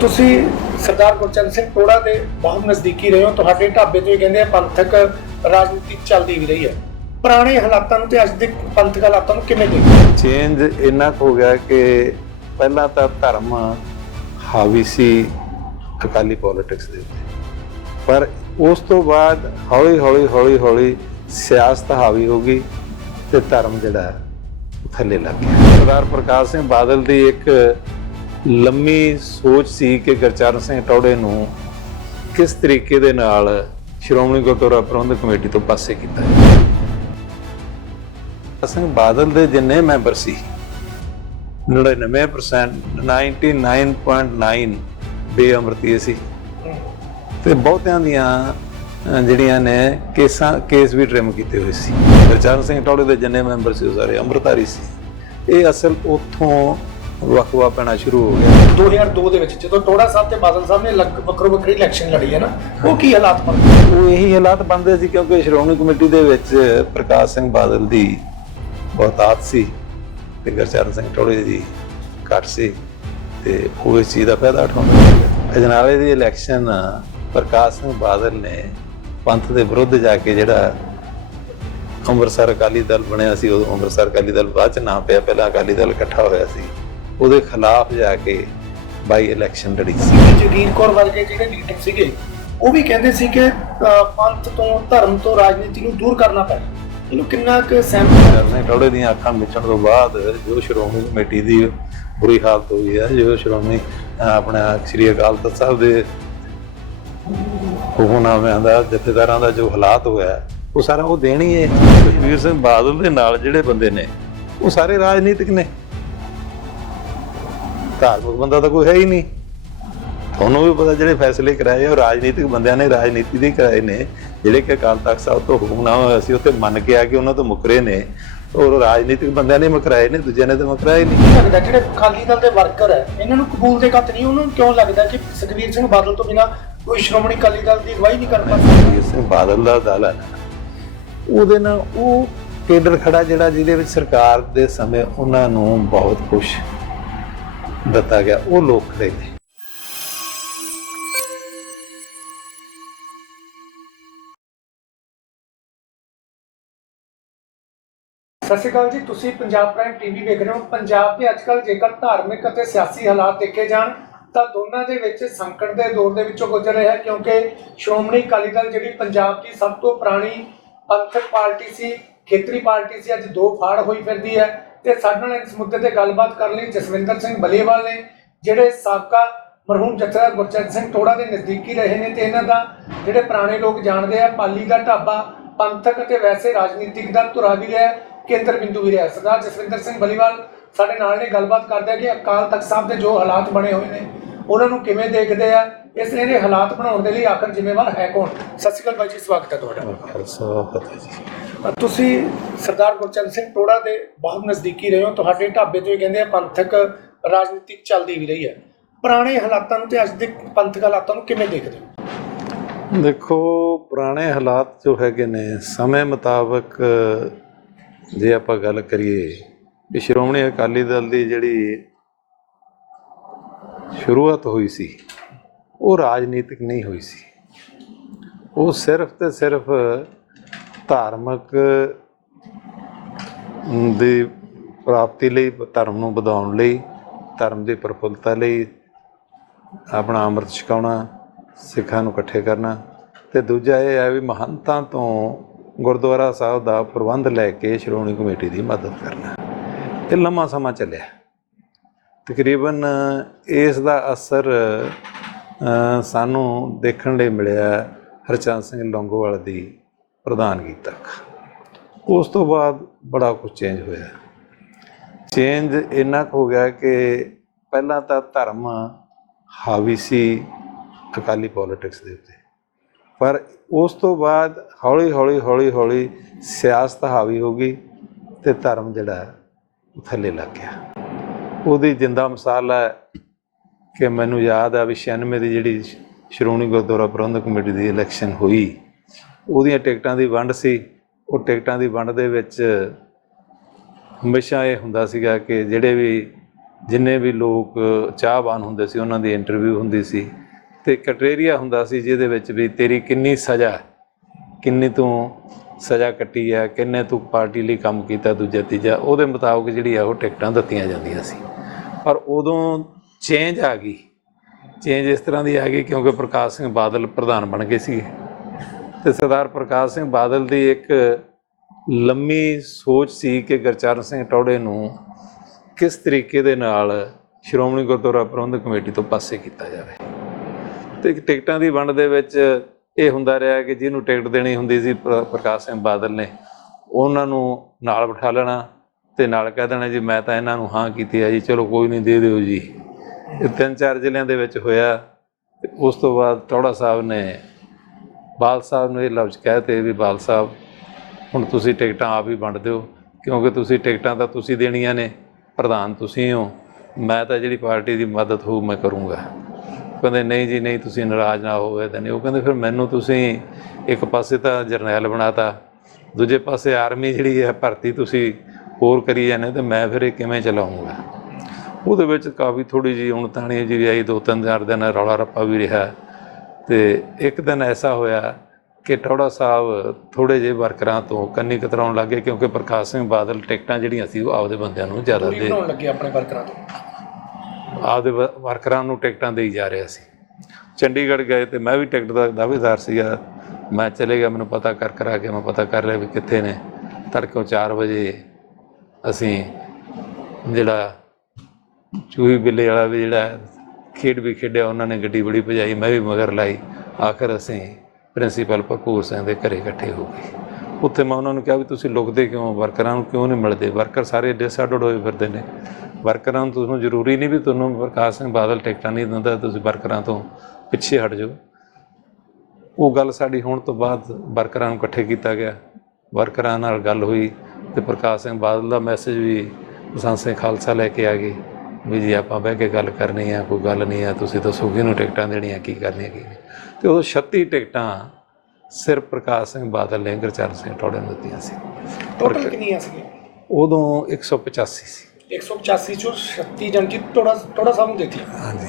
ਤੁਸੀਂ ਸਰਦਾਰ ਗੁਰਚਰਨ ਸਿੰਘ ਟੋੜਾ ਦੇ ਬਹੁਤ ਨਜ਼ਦੀਕੀ ਰਹੇ ਹੋ, ਤੁਹਾਡੇ ਢਾਬੇ ਤੋਂ ਹੀ ਕਹਿੰਦੇ ਆ ਪੰਥਕ ਰਾਜਨੀਤੀ ਚੱਲਦੀ ਵੀ ਰਹੀ ਹੈ। ਪੁਰਾਣੇ ਹਾਲਾਤਾਂ ਨੂੰ ਤੇ ਅੱਜ ਦੇ ਪੰਥਕ ਹਾਲਾਤਾਂ ਨੂੰ ਕਿਵੇਂ ਦੇਖਦੇ ਚੇਂਜ ਇੰਨਾ ਹੋ ਗਿਆ ਕਿ ਪਹਿਲਾਂ ਤਾਂ ਧਰਮ ਹਾਵੀ ਸੀ ਅਕਾਲੀ ਪੋਲਿਟਿਕਸ ਦੇ ਉੱਤੇ। ਪਰ ਉਸ ਤੋਂ ਬਾਅਦ ਹੌਲੀ ਹੌਲੀ ਹੌਲੀ ਹੌਲੀ ਸਿਆਸਤ ਹਾਵੀ ਹੋ ਗਈ ਤੇ ਧਰਮ ਜਿਹੜਾ ਥੱਲੇ ਲੱਗ ਗਿਆ। ਸਰਦਾਰ ਪ੍ਰਕਾਸ਼ ਸਿੰਘ ਬਾਦਲ ਦੀ ਇੱਕ ਲੰਮੀ ਸੋਚ ਸੀ ਕਿ ਗੁਰਚਰਨ ਸਿੰਘ ਟੌੜੇ ਨੂੰ ਕਿਸ ਤਰੀਕੇ ਦੇ ਨਾਲ ਸ਼੍ਰੋਮਣੀ ਗੁਰਦੁਆਰਾ ਪ੍ਰਬੰਧਕ ਕਮੇਟੀ ਤੋਂ ਪਾਸੇ ਕੀਤਾ ਸਿੰਘ ਬਾਦਲ ਦੇ ਜਿੰਨੇ ਮੈਂਬਰ ਸੀ 99% 99.9 ਬੇਅਮਰਤੀ ਸੀ। ਤੇ ਬਹੁਤਿਆਂ ਦੀਆਂ ਜਿਹੜੀਆਂ ਨੇ ਕੇਸਾਂ, ਕੇਸ ਵੀ ਟ੍ਰਿਮ ਕੀਤੇ ਹੋਏ ਸੀ। ਗੁਰਚਰਨ ਸਿੰਘ ਟੌੜੇ ਦੇ ਜਿੰਨੇ ਮੈਂਬਰ ਸੀ, ਉਹ ਸਾਰੇ ਅੰਮ੍ਰਿਤਧਾਰੀ ਸੀ। ਇਹ ਅਸਲ ਉੱਥੋਂ ਵਕਵਾ ਪੈਣਾ ਸ਼ੁਰੂ ਹੋ ਗਿਆ। 2002 ਦੇ ਵਿੱਚ ਜਦੋਂ ਟੋੜਾ ਸਾਹਿਬ ਤੇ ਬਾਦਲ ਸਾਹਿਬ ਨੇ ਲੱਗ- ਵੱਖਰੋ ਵੱਖਰੀ ਇਲੈਕਸ਼ਨ ਲੜੀ ਹੈ ਨਾ ਉਹ ਕੀ ਹਾਲਾਤ ਬਣ ਉਹ ਇਹੀ ਹਾਲਾਤ ਬਣਦੇ ਸੀ ਕਿਉਂਕਿ ਸ਼੍ਰੋਮਣੀ ਕਮੇਟੀ ਦੇ ਵਿੱਚ ਪ੍ਰਕਾਸ਼ ਸਿੰਘ ਬਾਦਲ ਦੀ ਬਹੁਤਾਤ ਸੀ ਤੇ ਗੁਰਚਰਨ ਸਿੰਘ ਟੋੜੇ ਦੀ ਘੱਟ ਸੀ ਤੇ ਉਹ ਇਸ ਚੀਜ਼ ਦਾ ਫਾਇਦਾ ਉਠਾਉਂਦੇ ਸੀ। ਅਜਨਾਲੇ ਦੀ ਇਲੈਕਸ਼ਨ ਪ੍ਰਕਾਸ਼ ਸਿੰਘ ਬਾਦਲ ਨੇ ਪੰਥ ਦੇ ਵਿਰੁੱਧ ਜਾ ਕੇ ਜਿਹੜਾ ਅੰਮ੍ਰਿਤਸਰ ਅਕਾਲੀ ਦਲ ਬਣਿਆ ਸੀ ਉਹ ਅੰਮ੍ਰਿਤਸਰ ਅਕਾਲੀ ਦਲ ਬਾਅਦ ਚ ਨਾ ਪਿਆ ਪਹਿਲਾਂ ਅਕਾਲੀ ਦਲ ਇਕੱਠਾ ਹੋਇਆ ਸੀ। ਉਹਦੇ ਖਿਲਾਫ ਜਾ ਕੇ ਬਾਈ ਇਲੈਕਸ਼ਨ ਲੜੀ ਸੀ। ਜਗੀਰ ਕੌਰ ਵਰਗੇ ਜਿਹੜੇ ਲੀਡਰ ਸੀਗੇ ਉਹ ਵੀ ਕਹਿੰਦੇ ਸੀ ਕਿ ਪੰਥ ਤੋਂ ਧਰਮ ਤੋਂ ਰਾਜਨੀਤੀ ਨੂੰ ਦੂਰ ਕਰਨਾ ਪੈਣਾ ਇਹਨੂੰ ਕਿੰਨਾ ਕੁ ਸਹਿਮਤ ਸਿੰਘ ਟੌੜੇ ਦੀਆਂ ਅੱਖਾਂ ਮਿਚਣ ਤੋਂ ਬਾਅਦ ਜੋ ਸ਼੍ਰੋਮਣੀ ਕਮੇਟੀ ਦੀ ਬੁਰੀ ਹਾਲਤ ਹੋਈ ਹੈ ਜੋ ਸ਼੍ਰੋਮਣੀ ਆਪਣਾ ਸ੍ਰੀ ਅਕਾਲ ਤਖਤ ਸਾਹਿਬ ਦੇ ਹੁਕਮਨਾਮਿਆਂ ਦਾ ਜਥੇਦਾਰਾਂ ਦਾ ਜੋ ਹਾਲਾਤ ਹੋਇਆ ਉਹ ਸਾਰਾ ਉਹ ਦੇਣੀ ਹੈ ਸੁਖਬੀਰ ਸਿੰਘ ਬਾਦਲ ਦੇ ਨਾਲ ਜਿਹੜੇ ਬੰਦੇ ਨੇ ਉਹ ਸਾਰੇ ਰਾਜਨੀਤਿਕ ਨੇ। ਧਾਰਮਿਕ ਬੰਦਾ ਤਾਂ ਕੋਈ ਹੈ ਹੀ ਨਹੀਂ। ਤੁਹਾਨੂੰ ਵੀ ਪਤਾ ਜਿਹੜੇ ਫੈਸਲੇ ਕਰਾਏ ਉਹ ਰਾਜਨੀਤਿਕ ਬੰਦਿਆਂ ਨੇ ਰਾਜਨੀਤੀ ਦੇ ਕਰਾਏ ਨੇ। ਜਿਹੜੇ ਕਿ ਅਕਾਲ ਤਖਤ ਸਾਹਿਬ ਤੋਂ ਹੁਕਮਨਾਮਾ ਹੋਇਆ ਸੀ ਉੱਥੇ ਮੰਨ ਕੇ ਆ ਕੇ ਉਹਨਾਂ ਤੋਂ ਮੁਕਰੇ ਨੇ। ਔਰ ਰਾਜਨੀਤਿਕ ਬੰਦਿਆਂ ਨੇ ਮੁਕਰਾਏ ਨੇ ਦੂਜਿਆਂ ਨੇ ਤਾਂ ਮੁਕਰਾਏ ਨਹੀਂ। ਲੱਗਦਾ ਜਿਹੜੇ ਅਕਾਲੀ ਦਲ ਦੇ ਵਰਕਰ ਹੈ ਇਹਨਾਂ ਨੂੰ ਕਬੂਲ ਦੇ ਕੱਤ ਨਹੀਂ? ਉਹਨਾਂ ਨੂੰ ਕਿਉਂ ਲੱਗਦਾ ਕਿ ਸੁਖਬੀਰ ਸਿੰਘ ਬਾਦਲ ਤੋਂ ਬਿਨਾ ਕੋਈ ਸ਼੍ਰੋਮਣੀ ਅਕਾਲੀ ਦਲ ਦੀ ਅਗਵਾਈ ਨਹੀਂ ਕਰ ਸਕਦਾ ਸੁਖਬੀਰ ਸਿੰਘ ਬਾਦਲ ਦਾ ਦਲ ਹੈ। ਨਾ, ਉਹਦੇ ਨਾਲ ਉਹ ਕੇਂਦਰ ਖੜਾ ਜਿਹੜਾ ਜਿਹਦੇ ਵਿੱਚ ਸਰਕਾਰ ਦੇ ਸਮੇਂ ਉਹਨਾਂ ਨੂੰ ਬਹੁਤ ਕੁਝ ਦਿੱਤਾ ਗਿਆ, ਉਹ ਲੋਕ ਖੜੇ ਨੇ। ਸਤਿ ਸ਼੍ਰੀ ਅਕਾਲ ਜੀ, ਤੁਸੀਂ ਪੰਜਾਬ ਪ੍ਰਾਈਮ ਟੀਵੀ ਵੇਖ ਰਹੇ ਹੋ। ਪੰਜਾਬ ਦੇ ਅੱਜਕੱਲ ਜੇਕਰ ਧਾਰਮਿਕ ਅਤੇ ਸਿਆਸੀ ਹਾਲਾਤ ਦੇਖੇ ਜਾਣ, ਤਾਂ ਦੋਨਾਂ ਦੇ ਵਿੱਚ ਸੰਕਟ ਦੇ ਦੌਰ ਦੇ ਵਿੱਚੋਂ ਗੁਜ਼ਰ ਰਿਹਾ ਹੈ, ਕਿਉਂਕਿ ਸ਼੍ਰੋਮਣੀ ਅਕਾਲੀ ਦਲ ਜਿਹੜੀ ਪੰਜਾਬ ਦੀ ਸਭ ਤੋਂ ਪੁਰਾਣੀ ਪੰਥਕ ਪਾਰਟੀ ਸੀ, ਖੇਤਰੀ ਪਾਰਟੀ ਸੀ, ਅੱਜ ਦੋ ਫਾੜ ਹੋਈ ਫਿਰਦੀ ਹੈ। ਤੇ ਸਾਡੇ ਨਾਲ ਇਸ ਮੁੱਦੇ ਤੇ ਗੱਲਬਾਤ ਕਰਨ ਲਈ ਜਸਵਿੰਦਰ ਸਿੰਘ ਬਲੀਵਾਲ ਨੇ, ਜਿਹੜੇ ਸਾਬਕਾ ਮਰਹੂਮ ਜਥੇਦਾਰ ਗੁਰਚਰਨ ਸਿੰਘ ਟੋੜਾ ਦੇ ਨਜ਼ਦੀਕੀ ਰਹੇ ਨੇ ਤੇ ਇਹਨਾਂ ਦਾ ਜਿਹੜੇ ਪੁਰਾਣੇ ਲੋਕ ਜਾਣਦੇ ਆ, ਪਾਲੀ ਦਾ ਢਾਬਾ, ਪੰਥਕ ਅਤੇ ਵੈਸੇ ਰਾਜਨੀਤਿਕ ਦਾ ਧੁਰਾ ਵੀ ਰਿਹਾ ਕੇਂਦਰ ਬਿੰਦੂ ਵੀ ਰਿਹਾ। ਸਰਦਾਰ ਜਸਵਿੰਦਰ ਸਿੰਘ ਬਲੀਵਾਲ ਸਾਡੇ ਨਾਲ ਨੇ ਗੱਲਬਾਤ ਕਰਦੇ ਆ ਕਿ ਅਕਾਲ ਤਖਤ ਸਾਹਿਬ ਦੇ ਜੋ ਹਾਲਾਤ ਬਣੇ ਹੋਏ ਨੇ, ਉਹਨਾਂ ਨੂੰ ਕਿਵੇਂ ਦੇਖਦੇ ਆ ਇਸ ਲਈ ਇਹ ਹਾਲਾਤ ਬਣਾਉਣ ਦੇ ਲਈ ਆਖਰ ਜ਼ਿੰਮੇਵਾਰ ਹੈ ਕੌਣ? ਸਤਿ ਸ਼੍ਰੀ ਅਕਾਲ ਬਾਈ ਜੀ, ਸਵਾਗਤ ਹੈ ਤੁਹਾਡਾ। ਖਾਲਸਾ ਫਤਿਹ ਜੀ ਤੁਸੀਂ ਸਰਦਾਰ ਗੁਰਚਰਨ ਸਿੰਘ ਟੋੜਾ ਦੇ ਬਹੁਤ ਨਜ਼ਦੀਕੀ ਰਹੇ ਹੋ। ਤੁਹਾਡੇ ਢਾਬੇ ਤੋਂ ਹੀ ਕਹਿੰਦੇ ਆ ਪੰਥਕ ਰਾਜਨੀਤਿਕ ਚੱਲਦੀ ਵੀ ਰਹੀ ਹੈ। ਪੁਰਾਣੇ ਹਾਲਾਤਾਂ ਨੂੰ ਤੇ ਅੱਜ ਦੇ ਪੰਥਕ ਹਾਲਾਤਾਂ ਨੂੰ ਕਿਵੇਂ ਦੇਖਦੇ ਹੋ? ਦੇਖੋ, ਪੁਰਾਣੇ ਹਾਲਾਤ ਜੋ ਹੈਗੇ ਨੇ, ਸਮੇਂ ਮੁਤਾਬਕ ਜੇ ਆਪਾਂ ਗੱਲ ਕਰੀਏ ਵੀ ਸ਼੍ਰੋਮਣੀ ਅਕਾਲੀ ਦਲ ਦੀ ਜਿਹੜੀ ਸ਼ੁਰੂਆਤ ਹੋਈ ਸੀ ਉਹ ਰਾਜਨੀਤਿਕ ਨਹੀਂ ਹੋਈ ਸੀ। ਉਹ ਸਿਰਫ ਤੇ ਸਿਰਫ ਧਾਰਮਿਕ ਦੀ ਪ੍ਰਾਪਤੀ ਲਈ, ਧਰਮ ਨੂੰ ਵਧਾਉਣ ਲਈ, ਧਰਮ ਦੀ ਪ੍ਰਫੁੱਲਤਾ ਲਈ ਆਪਣਾ ਅੰਮ੍ਰਿਤ ਛਕਾਉਣਾ, ਸਿੱਖਾਂ ਨੂੰ ਇਕੱਠੇ ਕਰਨਾ। ਤੇ ਦੂਜਾ ਇਹ ਹੈ ਵੀ ਮਹੰਤਾਂ ਤੋਂ ਗੁਰਦੁਆਰਾ ਸਾਹਿਬ ਦਾ ਪ੍ਰਬੰਧ ਲੈ ਕੇ ਸ਼੍ਰੋਮਣੀ ਕਮੇਟੀ ਦੀ ਮਦਦ ਕਰਨਾ। ਇਹ ਲੰਮਾ ਸਮਾਂ ਚੱਲਿਆ। ਤਕਰੀਬਨ ਇਸ ਦਾ ਅਸਰ ਸਾਨੂੰ ਦੇਖਣ ਲਈ ਮਿਲਿਆ ਹਰਚੰਦ ਸਿੰਘ ਲੌਂਗੋਵਾਲ ਦੀ ਪ੍ਰਧਾਨਗੀ ਤੱਕ ਉਸ ਤੋਂ ਬਾਅਦ ਬੜਾ ਕੁਝ ਚੇਂਜ ਹੋਇਆ। ਚੇਂਜ ਇੰਨਾ ਕੁ ਹੋ ਗਿਆ ਕਿ ਪਹਿਲਾਂ ਤਾਂ ਧਰਮ ਹਾਵੀ ਸੀ ਅਕਾਲੀ ਪੋਲਿਟਿਕਸ ਦੇ ਉੱਤੇ। ਪਰ ਉਸ ਤੋਂ ਬਾਅਦ ਹੌਲੀ ਹੌਲੀ ਹੌਲੀ ਹੌਲੀ ਸਿਆਸਤ ਹਾਵੀ ਹੋ ਗਈ ਤੇ ਧਰਮ ਜਿਹੜਾ ਥੱਲੇ ਲੱਗ ਗਿਆ। ਉਹਦੀ ਜਿੰਦਾ ਮਿਸਾਲ ਹੈ ਕਿ ਮੈਨੂੰ ਯਾਦ ਆ ਵੀ 96 ਦੀ ਜਿਹੜੀ ਸ਼੍ਰੋਮਣੀ ਗੁਰਦੁਆਰਾ ਪ੍ਰਬੰਧਕ ਕਮੇਟੀ ਦੀ ਇਲੈਕਸ਼ਨ ਹੋਈ, ਉਹਦੀਆਂ ਟਿਕਟਾਂ ਦੀ ਵੰਡ ਸੀ। ਉਹ ਟਿਕਟਾਂ ਦੀ ਵੰਡ ਦੇ ਵਿੱਚ ਹਮੇਸ਼ਾ ਇਹ ਹੁੰਦਾ ਸੀਗਾ ਕਿ ਜਿਹੜੇ ਵੀ ਜਿੰਨੇ ਵੀ ਲੋਕ ਚਾਹਵਾਨ ਹੁੰਦੇ ਸੀ, ਉਹਨਾਂ ਦੀ ਇੰਟਰਵਿਊ ਹੁੰਦੀ ਸੀ। ਤੇ ਕਟੇਰੀਆ ਹੁੰਦਾ ਸੀ ਜਿਹਦੇ ਵਿੱਚ ਵੀ ਤੇਰੀ ਕਿੰਨੀ ਸਜ਼ਾ ਕਿੰਨੀ ਤੂੰ ਸਜ਼ਾ ਕੱਟੀ ਹੈ, ਕਿੰਨੇ ਤੂੰ ਪਾਰਟੀ ਲਈ ਕੰਮ ਕੀਤਾ, ਦੂਜਾ ਤੀਜਾ, ਉਹਦੇ ਮੁਤਾਬਕ ਜਿਹੜੀ ਆ ਉਹ ਟਿਕਟਾਂ ਦਿੱਤੀਆਂ ਜਾਂਦੀਆਂ ਸੀ। ਪਰ ਉਦੋਂ ਚੇਂਜ ਆ ਗਈ। ਚੇਂਜ ਇਸ ਤਰ੍ਹਾਂ ਦੀ ਆ ਗਈ ਕਿਉਂਕਿ ਪ੍ਰਕਾਸ਼ ਸਿੰਘ ਬਾਦਲ ਪ੍ਰਧਾਨ ਬਣ ਗਏ ਸੀ ਤੇ ਸਰਦਾਰ ਪ੍ਰਕਾਸ਼ ਸਿੰਘ ਬਾਦਲ ਦੀ ਇੱਕ ਲੰਮੀ ਸੋਚ ਸੀ ਕਿ ਗੁਰਚਰਨ ਸਿੰਘ ਟੌੜੇ ਨੂੰ ਕਿਸ ਤਰੀਕੇ ਦੇ ਨਾਲ ਸ਼੍ਰੋਮਣੀ ਗੁਰਦੁਆਰਾ ਪ੍ਰਬੰਧਕ ਕਮੇਟੀ ਤੋਂ ਪਾਸੇ ਕੀਤਾ ਜਾਵੇ। ਤੇ ਟਿਕਟਾਂ ਦੀ ਵੰਡ ਦੇ ਵਿੱਚ ਇਹ ਹੁੰਦਾ ਰਿਹਾ ਕਿ ਜਿਹਨੂੰ ਟਿਕਟ ਦੇਣੀ ਹੁੰਦੀ ਸੀ ਪ੍ਰ- ਪ੍ਰਕਾਸ਼ ਸਿੰਘ ਬਾਦਲ ਨੇ, ਉਹਨਾਂ ਨੂੰ ਨਾਲ ਬਿਠਾ ਲੈਣਾ ਤੇ ਨਾਲ ਕਹਿ ਦੇਣਾ, ਜੀ ਮੈਂ ਤਾਂ ਇਹਨਾਂ ਨੂੰ ਹਾਂ ਕੀਤੀ ਹੈ ਜੀ, ਚਲੋ ਕੋਈ ਨਹੀਂ ਦੇ ਦਿਓ ਜੀ। ਇਹ ਤਿੰਨ ਚਾਰ ਜ਼ਿਲ੍ਹਿਆਂ ਦੇ ਵਿੱਚ ਹੋਇਆ ਤੇ ਉਸ ਤੋਂ ਬਾਅਦ ਟੌੜਾ ਸਾਹਿਬ ਨੇ ਬਾਲ ਸਾਹਿਬ ਨੂੰ ਇਹ ਲਫ਼ਜ਼ ਕਹਤੇ ਵੀ ਬਾਲ ਸਾਹਿਬ, ਹੁਣ ਤੁਸੀਂ ਟਿਕਟਾਂ ਆਪ ਹੀ ਵੰਡ ਦਿਓ, ਕਿਉਂਕਿ ਤੁਸੀਂ ਟਿਕਟਾਂ ਤਾਂ ਤੁਸੀਂ ਦੇਣੀਆਂ ਨੇ, ਪ੍ਰਧਾਨ ਤੁਸੀਂ ਹੋ, ਮੈਂ ਤਾਂ ਜਿਹੜੀ ਪਾਰਟੀ ਦੀ ਮਦਦ ਹੋਊ ਮੈਂ ਕਰੂੰਗਾ। ਕਹਿੰਦੇ ਨਹੀਂ ਜੀ, ਨਹੀਂ ਤੁਸੀਂ ਨਾਰਾਜ਼ ਨਾ ਹੋਵੇ ਤਾਂ ਨਹੀਂ, ਉਹ ਕਹਿੰਦੇ ਫਿਰ ਮੈਨੂੰ ਤੁਸੀਂ ਇੱਕ ਪਾਸੇ ਤਾਂ ਜਰਨੈਲ ਬਣਾਤਾ, ਦੂਜੇ ਪਾਸੇ ਆਰਮੀ ਜਿਹੜੀ ਹੈ, ਭਰਤੀ ਤੁਸੀਂ ਹੋਰ ਕਰੀ ਜਾਂਦੇ ਤੇ ਮੈਂ ਫਿਰ ਇਹ ਕਿਵੇਂ ਚਲਾਉਂਗਾ? ਉਹਦੇ ਵਿੱਚ ਕਾਫੀ ਥੋੜੀ ਜਿਹੀ ਹੁਣ ਤਾਣੀ ਜਿਹੀ ਆਈ ਦੋ ਤਿੰਨ ਚਾਰ ਦਿਨ ਰੌਲਾ ਰੱਪਾ ਵੀ ਰਿਹਾ। ਤੇ ਇੱਕ ਦਿਨ ਐਸਾ ਹੋਇਆ ਕਿ ਟੌੜਾ ਸਾਹਿਬ ਥੋੜੇ ਜਿਹੇ ਵਰਕਰਾਂ ਤੋਂ ਕੰਨੀ ਕਤਰਾਉਣ ਲੱਗੇ ਕਿਉਂਕਿ ਪ੍ਰਕਾਸ਼ ਸਿੰਘ ਬਾਦਲ ਟਿਕਟਾਂ ਜਿਹੜੀਆਂ ਸੀ ਉਹ ਆਪਦੇ ਬੰਦਿਆਂ ਨੂੰ ਜ਼ਿਆਦਾ ਦੇ ਬਣਾਉਣ ਲੱਗੇ ਆਪਣੇ ਵਰਕਰਾਂ ਤੋਂ? ਆਪਦੇ ਵਰਕਰਾਂ ਨੂੰ ਟਿਕਟਾਂ ਦੇਈ ਜਾ ਰਿਹਾ ਸੀ। ਚੰਡੀਗੜ੍ਹ ਗਏ ਤੇ ਮੈਂ ਵੀ ਟਿਕਟ ਦਾ ਦਾਅਵੇਦਾਰ ਸੀਗਾ। ਮੈਂ ਚਲੇ ਗਿਆ ਮੈਨੂੰ ਪਤਾ ਕਰ ਕਰਾ ਕੇ ਮੈਂ ਪਤਾ ਕਰ ਲਿਆ ਵੀ ਕਿੱਥੇ ਨੇ। ਤੜਕੇ 4 ਵਜੇ ਅਸੀਂ ਜਿਹੜਾ ਚੂਹੀ ਬਿੱਲੇ ਵਾਲਾ ਵੀ ਜਿਹੜਾ ਖੇਡ ਵੀ ਖੇਡਿਆ, ਉਹਨਾਂ ਨੇ ਗੱਡੀ ਬੜੀ ਭਜਾਈ, ਮੈਂ ਵੀ ਮਗਰ ਲਾਈ। ਆਖਰ ਅਸੀਂ ਪ੍ਰਿੰਸੀਪਲ ਭਰਪੂਰ ਸਿੰਘ ਦੇ ਘਰੇ ਇਕੱਠੇ ਹੋ ਗਏ। ਉੱਥੇ ਮੈਂ ਉਹਨਾਂ ਨੂੰ ਕਿਹਾ ਵੀ ਤੁਸੀਂ ਲੁਕਦੇ ਕਿਉਂ ਵਰਕਰਾਂ ਨੂੰ ਕਿਉਂ ਨਹੀਂ ਮਿਲਦੇ? ਵਰਕਰ ਸਾਰੇ ਡਿਸਆਰਡਰਡ ਹੋਏ ਫਿਰਦੇ ਨੇ। ਵਰਕਰਾਂ ਨੂੰ ਤੁਹਾਨੂੰ ਜ਼ਰੂਰੀ ਨਹੀਂ ਵੀ ਤੁਹਾਨੂੰ ਪ੍ਰਕਾਸ਼ ਸਿੰਘ ਬਾਦਲ ਟਿਕਟਾਂ ਨਹੀਂ ਦਿੰਦਾ, ਤੁਸੀਂ ਵਰਕਰਾਂ ਤੋਂ ਪਿੱਛੇ ਹਟ ਜਾਓ। ਉਹ ਗੱਲ ਸਾਡੀ ਹੋਣ ਤੋਂ ਬਾਅਦ ਵਰਕਰਾਂ ਨੂੰ ਇਕੱਠੇ ਕੀਤਾ ਗਿਆ। ਵਰਕਰਾਂ ਨਾਲ ਗੱਲ ਹੋਈ ਤੇ ਪ੍ਰਕਾਸ਼ ਸਿੰਘ ਬਾਦਲ ਦਾ ਮੈਸੇਜ ਵੀ ਸੰਤ ਸਿੰਘ ਖਾਲਸਾ ਲੈ ਕੇ ਆ ਗਈ ਵੀ ਜੀ ਆਪਾਂ ਬਹਿ ਕੇ ਗੱਲ ਕਰਨੀ ਆ ਕੋਈ ਗੱਲ ਨਹੀਂ ਆ ਤੁਸੀਂ ਦੱਸੋ ਕਿਹਨੂੰ ਟਿਕਟਾਂ ਦੇਣੀਆਂ ਕੀ ਕਰਨੀਆਂ ਕੀ ਨਹੀਂ। ਤੇ ਉਦੋਂ 36 ਟਿਕਟਾਂ ਸਿਰਫ ਪ੍ਰਕਾਸ਼ ਸਿੰਘ ਬਾਦਲ ਨੇ ਗੁਰਚਰਨ ਸਿੰਘ ਟੌੜੇ ਨੂੰ ਦਿੱਤੀਆਂ ਸੀ। ਟੋਟਲ ਕਿੰਨੀਆਂ ਸੀਗੀਆਂ? ਉਦੋਂ 185 ਸੀ 185 ਚੋਂ 36 ਜਣ ਕੀ ਥੋੜਾ ਥੋੜਾ ਸਾਹਿਬ ਨੂੰ ਦਿੱਤੀ ਹਾਂਜੀ।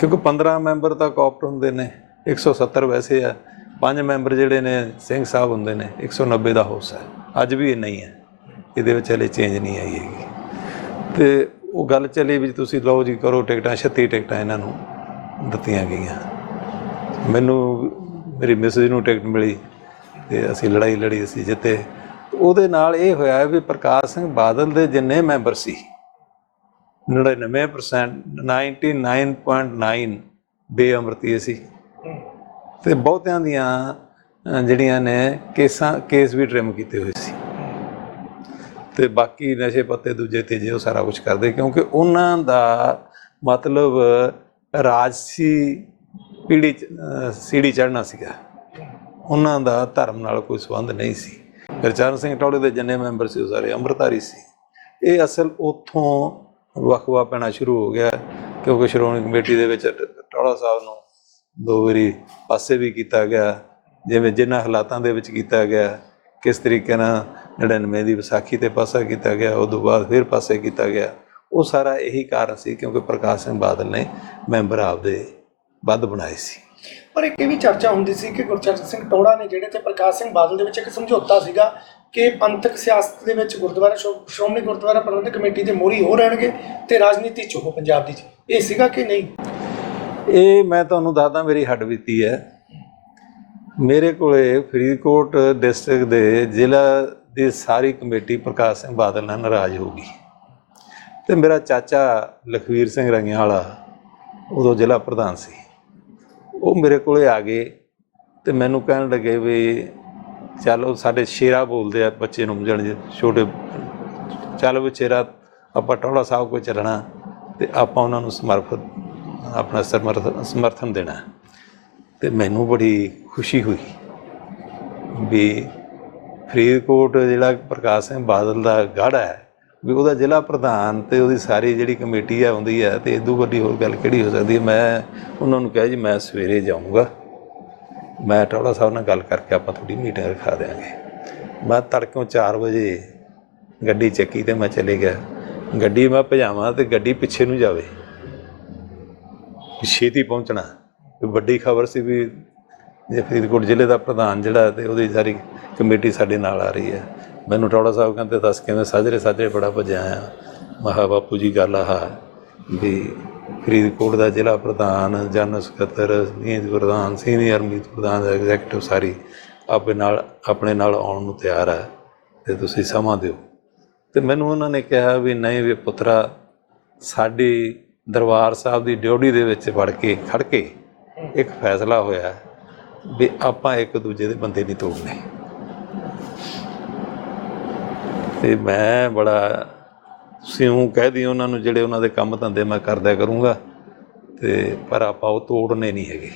ਕਿਉਂਕਿ 15 ਮੈਂਬਰ ਤਾਂ ਕੋਪਟ ਹੁੰਦੇ ਨੇ। 170 ਵੈਸੇ ਆ। ਪੰਜ ਮੈਂਬਰ ਜਿਹੜੇ ਨੇ ਸਿੰਘ ਸਾਹਿਬ ਹੁੰਦੇ ਨੇ 190 ਦਾ ਹਾਊਸ ਹੈ। ਅੱਜ ਵੀ ਇੰਨਾ ਹੀ ਹੈ। ਇਹਦੇ ਵਿੱਚ ਹਲੇ ਚੇਂਜ ਨਹੀਂ ਆਈ ਹੈਗੀ। ਤੇ ਉਹ ਗੱਲ ਚੱਲੀ ਵੀ ਤੁਸੀਂ ਲਓ ਜੀ ਕਰੋ ਟਿਕਟਾਂ 36 ਟਿਕਟਾਂ ਇਹਨਾਂ ਨੂੰ ਦਿੱਤੀਆਂ ਗਈਆਂ। ਮੈਨੂੰ ਮੇਰੀ ਮਿਸਿਸ ਨੂੰ ਟਿਕਟ ਮਿਲੀ ਤੇ ਅਸੀਂ ਲੜਾਈ ਲੜੀ ਅਸੀਂ ਜਿੱਤੇ। ਉਹਦੇ ਨਾਲ ਇਹ ਹੋਇਆ ਵੀ ਪ੍ਰਕਾਸ਼ ਸਿੰਘ ਬਾਦਲ ਦੇ ਜਿੰਨੇ ਮੈਂਬਰ ਸੀ 99% 99.9 ਬੇਅਮਰਤੀ ਸੀ। ਤੇ ਬਹੁਤਿਆਂ ਦੀਆਂ ਜਿਹੜੀਆਂ ਨੇ ਕੇਸਾਂ, ਕੇਸ ਵੀ ਟ੍ਰਿਮ ਕੀਤੇ ਹੋਏ ਸੀ। ਤੇ ਬਾਕੀ ਨਸ਼ੇ ਪੱਤੇ ਦੂਜੇ ਤੀਜੇ ਉਹ ਸਾਰਾ ਕੁਝ ਕਰਦੇ ਕਿਉਂਕਿ ਉਹਨਾਂ ਦਾ ਮਤਲਬ ਰਾਜਸੀ ਪੀੜੀ ਸੀੜੀ ਚੜ੍ਹਨਾ ਸੀਗਾ। ਉਹਨਾਂ ਦਾ ਧਰਮ ਨਾਲ ਕੋਈ ਸੰਬੰਧ ਨਹੀਂ ਸੀ। ਗੁਰਚਰਨ ਸਿੰਘ ਟੌੜੇ ਦੇ ਜਿੰਨੇ ਮੈਂਬਰ ਸੀ ਉਹ ਸਾਰੇ ਅੰਮ੍ਰਿਤਧਾਰੀ ਸੀ। ਇਹ ਅਸਲ ਉੱਥੋਂ ਵਖਵਾ ਪੈਣਾ ਸ਼ੁਰੂ ਹੋ ਗਿਆ ਕਿਉਂਕਿ ਸ਼੍ਰੋਮਣੀ ਕਮੇਟੀ ਦੇ ਵਿੱਚ ਟੌੜਾ ਸਾਹਿਬ ਨੂੰ ਦੋ ਵਾਰੀ ਪਾਸੇ ਵੀ ਕੀਤਾ ਗਿਆ, ਜਿਵੇਂ ਜਿਨ੍ਹਾਂ ਹਾਲਾਤਾਂ ਦੇ ਵਿੱਚ ਕੀਤਾ ਗਿਆ, ਕਿਸ ਤਰੀਕੇ ਨਾਲ 99 ਦੀ ਵਿਸਾਖੀ ਤੇ ਪਾਸਾ ਕੀਤਾ ਗਿਆ ਉਸ ਤੋਂ ਬਾਅਦ ਫਿਰ ਪਾਸੇ ਕੀਤਾ ਗਿਆ। ਉਹ ਸਾਰਾ ਇਹੀ ਕਾਰਨ ਸੀ ਕਿਉਂਕਿ ਪ੍ਰਕਾਸ਼ ਸਿੰਘ ਬਾਦਲ ਨੇ ਮੈਂਬਰ ਆਪਦੇ ਵੱਧ ਬਣਾਏ ਸੀ। ਪਰ ਇੱਕ ਇਹ ਵੀ ਚਰਚਾ ਹੁੰਦੀ ਸੀ ਕਿ ਗੁਰਚਰਨ ਸਿੰਘ ਟੋੜਾ ਨੇ ਜਿਹੜੇ ਤੇ ਪ੍ਰਕਾਸ਼ ਸਿੰਘ ਬਾਦਲ ਦੇ ਵਿੱਚ ਇੱਕ ਸਮਝੌਤਾ ਸੀਗਾ ਕਿ ਪੰਥਕ ਸਿਆਸਤ ਦੇ ਵਿੱਚ ਗੁਰਦੁਆਰਾ ਸ਼੍ਰੋ- ਸ਼੍ਰੋਮਣੀ ਗੁਰਦੁਆਰਾ ਪ੍ਰਬੰਧਕ ਕਮੇਟੀ ਦੇ ਮੋਹਰੀ ਹੋ ਰਹਿਣਗੇ ਤੇ ਰਾਜਨੀਤੀ ਚ ਉਹ ਪੰਜਾਬ ਦੀ ਇਹ ਸੀਗਾ ਕਿ ਨਹੀਂ? ਇਹ ਮੈਂ ਤੁਹਾਨੂੰ ਦੱਸਦਾ ਮੇਰੀ ਹੱਡ ਬੀਤੀ ਹੈ। ਮੇਰੇ ਕੋਲੇ ਫਰੀਦਕੋਟ ਡਿਸਟ੍ਰਿਕਟ ਦੇ ਜ਼ਿਲ੍ਹਾ ਦੀ ਸਾਰੀ ਕਮੇਟੀ ਪ੍ਰਕਾਸ਼ ਸਿੰਘ ਬਾਦਲ ਨਾਲ ਨਾਰਾਜ਼ ਹੋ ਗਈ। ਤੇ ਮੇਰਾ ਚਾਚਾ ਲਖਵੀਰ ਸਿੰਘ ਰੰਗਿਆਂ ਵਾਲਾ, ਉਦੋਂ ਜ਼ਿਲ੍ਹਾ ਪ੍ਰਧਾਨ ਸੀ। ਉਹ ਮੇਰੇ ਕੋਲੇ ਆ ਗਏ ਤੇ ਮੈਨੂੰ ਕਹਿਣ ਲੱਗੇ ਵੀ, ਚੱਲ ਉਹ ਸਾਡੇ ਸ਼ੇਰਾ ਬੋਲਦੇ ਆ ਬੱਚੇ ਨੂੰ, ਜਣ ਛੋਟੇ, ਚੱਲ ਵੀ ਸ਼ੇਰਾ ਆਪਾਂ ਟੌੜਾ ਸਾਹਿਬ ਕੋਲ ਚੱਲਣਾ ਤੇ ਆਪਾਂ ਉਹਨਾਂ ਨੂੰ ਸਮਰਪਿਤ, ਆਪਣਾ ਸਮਰਥ- ਸਮਰਥਨ ਦੇਣਾ। ਤੇ ਮੈਨੂੰ ਬੜੀ ਖੁਸ਼ੀ ਹੋਈ ਵੀ ਫਰੀਦਕੋਟ ਜਿਹੜਾ ਪ੍ਰਕਾਸ਼ ਸਿੰਘ ਬਾਦਲ ਦਾ ਗੜ੍ਹ ਹੈ, ਵੀ ਉਹਦਾ ਜ਼ਿਲ੍ਹਾ ਪ੍ਰਧਾਨ ਤੇ ਉਹਦੀ ਸਾਰੀ ਜਿਹੜੀ ਕਮੇਟੀ ਆ ਆਉਂਦੀ ਹੈ ਤੇ ਇਦੋਂ ਵੱਡੀ ਹੋਰ ਗੱਲ ਕਿਹੜੀ ਹੋ ਸਕਦੀ ਹੈ? ਮੈਂ ਉਹਨਾਂ ਨੂੰ ਕਿਹਾ ਜੀ, ਮੈਂ ਸਵੇਰੇ ਜਾਊਂਗਾ। ਮੈਂ ਟੌੜਾ ਸਾਹਿਬ ਨਾਲ ਗੱਲ ਕਰਕੇ ਆਪਾਂ ਤੁਹਾਡੀ ਮੀਟਿੰਗ ਰਖਾ ਦਿਆਂਗੇ। ਮੈਂ ਤੜਕੋਂ 4 ਵਜੇ ਗੱਡੀ ਚੱਕੀ ਤੇ ਮੈਂ ਚਲੇ ਗਿਆ। ਗੱਡੀ ਮੈਂ ਭਜਾਵਾਂ ਤੇ ਗੱਡੀ ਪਿੱਛੇ ਨੂੰ ਜਾਵੇ। ਵੀ ਛੇਤੀ ਪਹੁੰਚਣਾ। ਵੱਡੀ ਖਬਰ ਸੀ ਵੀ ਜੇ ਫਰੀਦਕੋਟ ਜ਼ਿਲ੍ਹੇ ਦਾ ਪ੍ਰਧਾਨ ਜਿਹੜਾ ਤੇ ਉਹਦੀ ਸਾਰੀ ਕਮੇਟੀ ਸਾਡੇ ਨਾਲ ਆ ਰਹੀ ਹੈ। ਮੈਨੂੰ ਟੌੜਾ ਸਾਹਿਬ ਕਹਿੰਦੇ, ਦੱਸ ਕਿਵੇਂ ਸਾਜਰੇ ਸਾਜਰੇ ਬੜਾ ਭੱਜਿਆ ਆ ਮਹਾ ਬਾਪੂ ਜੀ, ਗੱਲ ਆਹ ਵੀ ਫਰੀਦਕੋਟ ਦਾ ਜ਼ਿਲ੍ਹਾ ਪ੍ਰਧਾਨ ਜਨਰਲ ਸਕੱਤਰ ਮੀਤ ਪ੍ਰਧਾਨ, ਸੀਨੀਅਰ ਮੀਤ ਪ੍ਰਧਾਨ, ਐਗਜ਼ੈਕਟਿਵ ਸਾਰੀ ਆਪਣੇ ਨਾਲ ਆਪਣੇ ਨਾਲ ਆਉਣ ਨੂੰ ਤਿਆਰ ਹੈ ਤੇ ਤੁਸੀਂ ਸਮਾਂ ਦਿਓ। ਤੇ ਮੈਨੂੰ ਉਹਨਾਂ ਨੇ ਕਿਹਾ ਵੀ ਨਹੀਂ ਵੀ ਪੁੱਤਰਾ, ਸਾਡੀ ਦਰਬਾਰ ਸਾਹਿਬ ਦੀ ਡਿਊਟੀ ਦੇ ਵਿੱਚ ਵੜ ਕੇ, ਖੜ ਕੇ ਇੱਕ ਫੈਸਲਾ ਹੋਇਆ ਵੀ ਆਪਾਂ ਇੱਕ ਦੂਜੇ ਦੇ ਬੰਦੇ ਨਹੀਂ ਤੋੜਨੇ। ਤੇ ਮੈਂ ਬੜਾ ਸਿਉਂ ਕਹਿ ਦੀ ਉਹਨਾਂ ਨੂੰ ਜਿਹੜੇ ਉਹਨਾਂ ਦੇ ਕੰਮ ਧੰਦੇ ਮੈਂ ਕਰਦਿਆ ਕਰੂੰਗਾ। ਤੇ ਪਰ ਆਪਾਂ ਉਹ ਤੋੜਨੇ ਨਹੀਂ ਹੈਗੇ।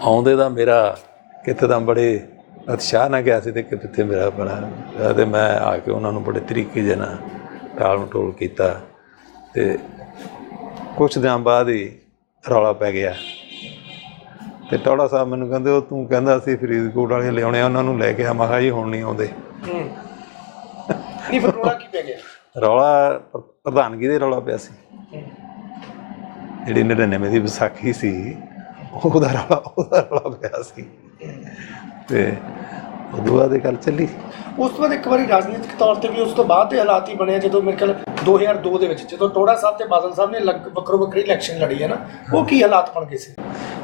ਆਉਂਦੇ ਦਾ ਮੇਰਾ ਕਿਤੇ ਤਾਂ ਬੜੇ ਉਤਸ਼ਾਹ ਨਾਲ ਗਿਆ ਸੀ ਤੇ ਕਿਤੇ ਮੇਰਾ ਬੜਾ ਤੇ ਮੈਂ ਆ ਕੇ ਉਹਨਾਂ ਨੂੰ ਬੜੇ ਤਰੀਕੇ ਦੇ ਨਾਲ ਟਾਲ ਮਟੋਲ ਕੀਤਾ। ਤੇ ਕੁਝ ਦਿਨਾਂ ਬਾਅਦ ਹੀ ਰੌਲਾ ਪੈ ਗਿਆ। ਤੇ ਟੌੜਾ ਸਾਹਿਬ ਮੈਨੂੰ ਕਹਿੰਦੇ, ਉਹ ਤੂੰ ਕਹਿੰਦਾ ਸੀ ਫਰੀਦਕੋਟ ਵਾਲੇ ਲਿਆਉਣੇ ਆ ਉਹਨਾਂ ਨੂੰ ਲੈ ਕੇ ਆ। ਮੈਂ ਕਿਹਾ ਜੀ ਹੁਣ ਨਹੀਂ ਆਉਂਦੇ। ਨਹੀਂ ਫਿਰ ਰੋਲਾ ਕੀ ਪੈ ਗਿਆ? ਰੌਲਾ ਪ੍ਰ- ਪ੍ਰਧਾਨਗੀ ਦੇ ਰੌਲਾ ਪਿਆ ਸੀ। ਜਿਹੜੀ 99 ਦੀ ਵਿਸਾਖੀ ਸੀ ਉਹਦਾ ਰੌਲਾ ਉਹਦਾ ਰੌਲਾ ਪਿਆ ਸੀ। ਤੇ ਉਦੋਂ ਬਾਅਦ ਇਹ ਗੱਲ ਚੱਲੀ। ਉਸ ਤੋਂ ਬਾਅਦ ਇੱਕ ਵਾਰੀ ਰਾਜਨੀਤਿਕ ਤੌਰ ਤੇ ਵੀ ਉਸ ਤੋਂ ਬਾਅਦ ਦੇ ਹਾਲਾਤ ਹੀ ਬਣੇ ਜਦੋਂ ਮੇਰੇ ਖਿਆਲ 2002 ਦੇ ਵਿੱਚ ਜਦੋਂ ਟੋੜਾ ਸਾਹਿਬ ਤੇ ਬਾਦਲ ਸਾਹਿਬ ਨੇ ਲੱਗ- ਵੱਖਰੋ ਵੱਖਰੀ ਇਲੈਕਸ਼ਨ ਲੜੀ ਹੈ ਨਾ ਉਹ ਕੀ ਹਾਲਾਤ ਬਣ ਗਏ ਸੀ?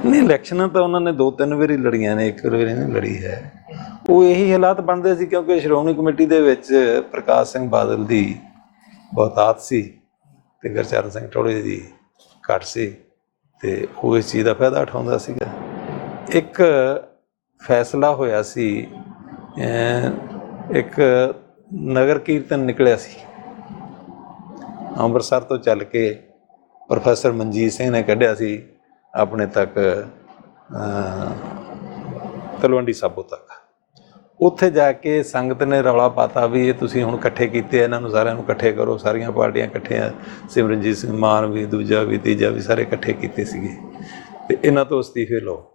ਨਹੀਂ ਇਲੈਕਸ਼ਨਾਂ ਤਾਂ ਉਹਨਾਂ ਨੇ ਦੋ ਤਿੰਨ ਵਾਰੀ ਲੜੀਆਂ ਨੇ ਇੱਕ ਵਾਰੀ ਨਹੀਂ ਲੜੀ ਹੈ। ਉਹ ਇਹੀ ਹਾਲਾਤ ਬਣਦੇ ਸੀ ਕਿਉਂਕਿ ਸ਼੍ਰੋਮਣੀ ਕਮੇਟੀ ਦੇ ਵਿੱਚ ਪ੍ਰਕਾਸ਼ ਸਿੰਘ ਬਾਦਲ ਦੀ ਬਹੁਤਾਤ ਸੀ ਤੇ ਗੁਰਚਰਨ ਸਿੰਘ ਟੋੜੇ ਦੀ ਘੱਟ ਸੀ ਤੇ ਉਹ ਇਸ ਚੀਜ਼ ਦਾ ਫਾਇਦਾ ਉਠਾਉਂਦਾ ਸੀਗਾ। ਇੱਕ ਫੈਸਲਾ ਹੋਇਆ ਸੀ ਇੱਕ ਨਗਰ ਕੀਰਤਨ ਨਿਕਲਿਆ ਸੀ। ਅੰਮ੍ਰਿਤਸਰ ਤੋਂ ਚੱਲ ਕੇ ਪ੍ਰੋਫੈਸਰ ਮਨਜੀਤ ਸਿੰਘ ਨੇ ਕੱਢਿਆ ਸੀ ਆਪਣੇ ਤੱਕ ਤਲਵੰਡੀ ਸਾਬੋ ਤੱਕ। ਉੱਥੇ ਜਾ ਕੇ ਸੰਗਤ ਨੇ ਰੌਲਾ ਪਾਤਾ ਵੀ ਇਹ ਤੁਸੀਂ ਹੁਣ ਇਕੱਠੇ ਕੀਤੇ ਇਹਨਾਂ ਨੂੰ ਸਾਰਿਆਂ ਨੂੰ ਇਕੱਠੇ ਕਰੋ, ਸਾਰੀਆਂ ਪਾਰਟੀਆਂ ਇਕੱਠੀਆਂ ਸਿਮਰਨਜੀਤ ਸਿੰਘ ਮਾਨ ਵੀ, ਦੂਜਾ ਵੀ, ਤੀਜਾ ਵੀ ਸਾਰੇ ਇਕੱਠੇ ਕੀਤੇ ਸੀਗੇ। ਤੇ ਇਹਨਾਂ ਤੋਂ ਅਸਤੀਫੇ ਲਓ।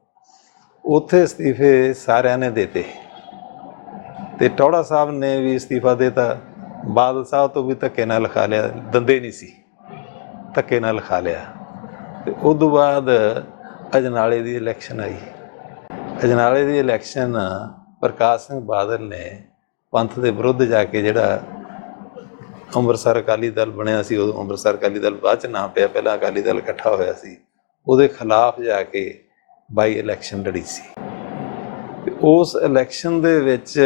ਉੱਥੇ ਅਸਤੀਫੇ ਸਾਰਿਆਂ ਨੇ ਦਿੱਤੇ। ਤੇ ਟੌੜਾ ਸਾਹਿਬ ਨੇ ਵੀ ਅਸਤੀਫਾ ਦਿੱਤਾ। ਬਾਦਲ ਸਾਹਿਬ ਤੋਂ ਵੀ ਧੱਕੇ ਨਾਲ ਲਿਖਾ ਲਿਆ, ਦੰਦੇ ਨਹੀਂ ਸੀ। ਧੱਕੇ ਨਾਲ ਲਿਖਾ ਲਿਆ। ਤੇ ਉਸ ਤੋਂ ਬਾਅਦ ਅਜਨਾਲੇ ਦੀ ਇਲੈਕਸ਼ਨ ਆਈ। ਅਜਨਾਲੇ ਦੀ ਇਲੈਕਸ਼ਨ ਪ੍ਰਕਾਸ਼ ਸਿੰਘ ਬਾਦਲ ਨੇ ਪੰਥ ਦੇ ਵਿਰੁੱਧ ਜਾ ਕੇ ਜਿਹੜਾ ਅੰਮ੍ਰਿਤਸਰ ਅਕਾਲੀ ਦਲ ਬਣਿਆ ਸੀ, ਉਦੋਂ ਅੰਮ੍ਰਿਤਸਰ ਅਕਾਲੀ ਦਲ ਬਾਅਦ ਚ ਨਾ ਪਿਆ, ਪਹਿਲਾਂ ਅਕਾਲੀ ਦਲ ਇਕੱਠਾ ਹੋਇਆ ਸੀ, ਉਹਦੇ ਖਿਲਾਫ ਜਾ ਕੇ ਬਾਈ ਇਲੈਕਸ਼ਨ ਲੜੀ ਸੀ। ਉਸ ਇਲੈਕਸ਼ਨ ਦੇ ਵਿੱਚ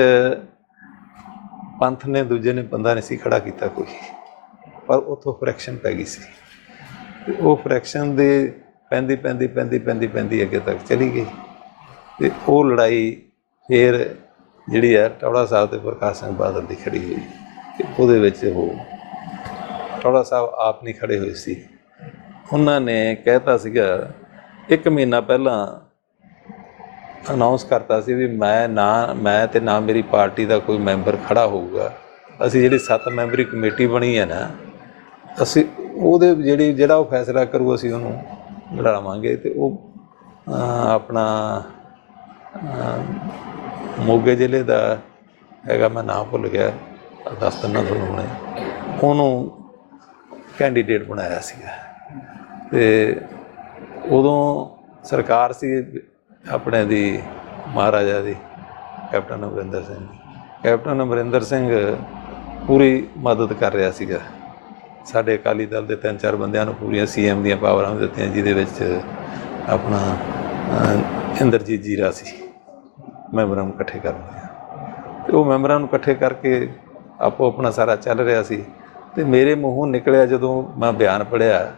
ਪੰਥ ਨੇ ਦੂਜੇ ਨੇ ਬੰਦਾ ਨਹੀਂ ਸੀ ਖੜਾ ਕੀਤਾ ਕੋਈ, ਪਰ ਉਥੋਂ ਫ੍ਰੈਕਸ਼ਨ ਪੈ ਗਈ ਸੀ। ਤੇ ਉਹ ਫ੍ਰੈਕਸ਼ਨ ਦੇ ਪੈਂਦੀ ਪੈਂਦੀ ਪੈਂਦੀ ਪੈਂਦੀ ਪੈਂਦੀ ਅੱਗੇ ਤੱਕ ਚਲੀ ਗਈ। ਤੇ ਉਹ ਲੜਾਈ ਫਿਰ ਜਿਹੜੀ ਹੈ ਟੌੜਾ ਸਾਹਿਬ ਤੇ ਪ੍ਰਕਾਸ਼ ਸਿੰਘ ਬਾਦਲ ਦੀ ਖੜੀ ਹੋਈ। ਤੇ ਉਹਦੇ ਵਿੱਚ ਉਹ ਟੌੜਾ ਸਾਹਿਬ ਆਪ ਨਹੀਂ ਖੜੇ ਹੋਏ ਸੀ। ਉਹਨਾਂ ਨੇ ਕਹਿਤਾ ਸੀਗਾ, ਇੱਕ ਮਹੀਨਾ ਪਹਿਲਾਂ ਅਨਾਉਂਸ ਕਰਤਾ ਸੀ ਵੀ ਮੈਂ ਨਾ, ਮੈਂ ਤੇ ਨਾ ਮੇਰੀ ਪਾਰਟੀ ਦਾ ਕੋਈ ਮੈਂਬਰ ਖੜਾ ਹੋਊਗਾ। ਅਸੀਂ ਜਿਹੜੀ 7 ਮੈਂਬਰੀ ਕਮੇਟੀ ਬਣੀ ਹੈ ਨਾ, ਅਸੀਂ ਉਹਦੇ ਜਿਹੜੀ, ਜਿਹੜਾ ਉਹ ਫੈਸਲਾ ਕਰੂ ਅਸੀਂ ਉਹਨੂੰ ਲੜਾਵਾਂਗੇ ਤੇ ਉਹ ਆਪਣਾ ਮੋਗੇ ਜ਼ਿਲ੍ਹੇ ਦਾ ਹੈਗਾ, ਮੈਂ ਨਾਮ ਭੁੱਲ ਗਿਆ, ਦੱਸ ਦਿੰਦਾ ਤੁਹਾਨੂੰ ਹੁਣੇ। ਉਹਨੂੰ ਕੈਂਡੀਡੇਟ ਬਣਾਇਆ ਸੀਗਾ। ਤੇ ਉਦੋਂ ਸਰਕਾਰ ਸੀ ਆਪਣੇ ਦੀ, ਮਹਾਰਾਜਾ ਦੀ, ਕੈਪਟਨ ਅਮਰਿੰਦਰ ਸਿੰਘ। ਕੈਪਟਨ ਅਮਰਿੰਦਰ ਸਿੰਘ ਪੂਰੀ ਮਦਦ ਕਰ ਰਿਹਾ ਸੀਗਾ। ਸਾਡੇ ਅਕਾਲੀ ਦਲ ਦੇ ਤਿੰਨ ਚਾਰ ਬੰਦਿਆਂ ਨੂੰ ਪੂਰੀਆਂ ਸੀਐਮ ਦੀਆਂ ਪਾਵਰਾਂ ਦਿੱਤੀਆਂ, ਜਿਹਦੇ ਵਿੱਚ ਆਪਣਾ ਇੰਦਰਜੀਤ ਜੀਰਾ ਸੀ। ਮੈਂਬਰਾਂ ਨੂੰ ਇਕੱਠੇ ਕਰਨ ਲਿਆ ਤੇ ਉਹ ਮੈਂਬਰਾਂ ਨੂੰ ਇਕੱਠੇ ਕਰਕੇ ਆਪੋ ਆਪਣਾ ਸਾਰਾ ਚੱਲ ਰਿਹਾ ਸੀ। ਤੇ ਮੇਰੇ ਮੂੰਹੋਂ ਨਿਕਲਿਆ ਜਦੋਂ ਮੈਂ ਬਿਆਨ ਪੜਿਆ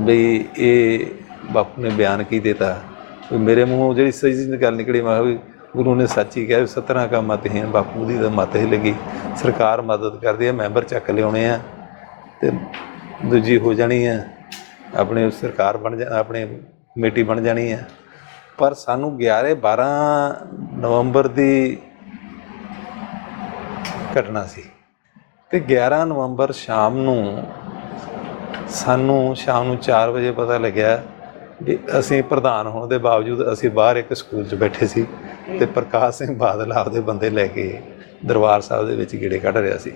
ਵੀ ਇਹ ਬਾਪੂ ਨੇ ਬਿਆਨ ਕੀ ਦਿੱਤਾ, ਵੀ ਮੇਰੇ ਮੂੰਹੋਂ ਜਿਹੜੀ ਸਹੀ ਜਿਹੀ ਗੱਲ ਨਿਕਲੀ, ਮੈਂ ਕਿਹਾ ਵੀ ਗੁਰੂ ਨੇ ਸੱਚ ਹੀ ਕਿਹਾ ਵੀ ਸਤਰਾਂ ਕਾ ਮਤ ਹੈ, ਬਾਪੂ ਦੀ ਤਾਂ ਮਤ ਹੀ ਲੱਗੀ। ਸਰਕਾਰ ਮਦਦ ਕਰਦੀ ਹੈ, ਮੈਂਬਰ ਚੱਕ ਲਿਆਉਣੇ ਆ ਤੇ ਦੂਜੀ ਹੋ ਜਾਣੀ ਹੈ ਆਪਣੇ ਸਰਕਾਰ ਬਣ ਜਾ, ਆਪਣੇ ਕਮੇਟੀ ਬਣ ਜਾਣੀ ਹੈ ਪਰ ਸਾਨੂੰ 11 12 ਨਵੰਬਰ ਦੀ ਘਟਨਾ ਸੀ। ਤੇ 11 ਨਵੰਬਰ ਸ਼ਾਮ ਨੂੰ, ਸਾਨੂੰ ਸ਼ਾਮ ਨੂੰ 4 ਵਜੇ ਪਤਾ ਲੱਗਿਆ ਵੀ ਅਸੀਂ ਪ੍ਰਧਾਨ ਹੋਣ ਦੇ ਬਾਵਜੂਦ ਅਸੀਂ ਬਾਹਰ ਇੱਕ ਸਕੂਲ 'ਚ ਬੈਠੇ ਸੀ ਤੇ ਪ੍ਰਕਾਸ਼ ਸਿੰਘ ਬਾਦਲ ਆਪਦੇ ਬੰਦੇ ਲੈ ਕੇ ਦਰਬਾਰ ਸਾਹਿਬ ਦੇ ਵਿੱਚ ਗੇੜੇ ਕੱਢ ਰਿਹਾ ਸੀ।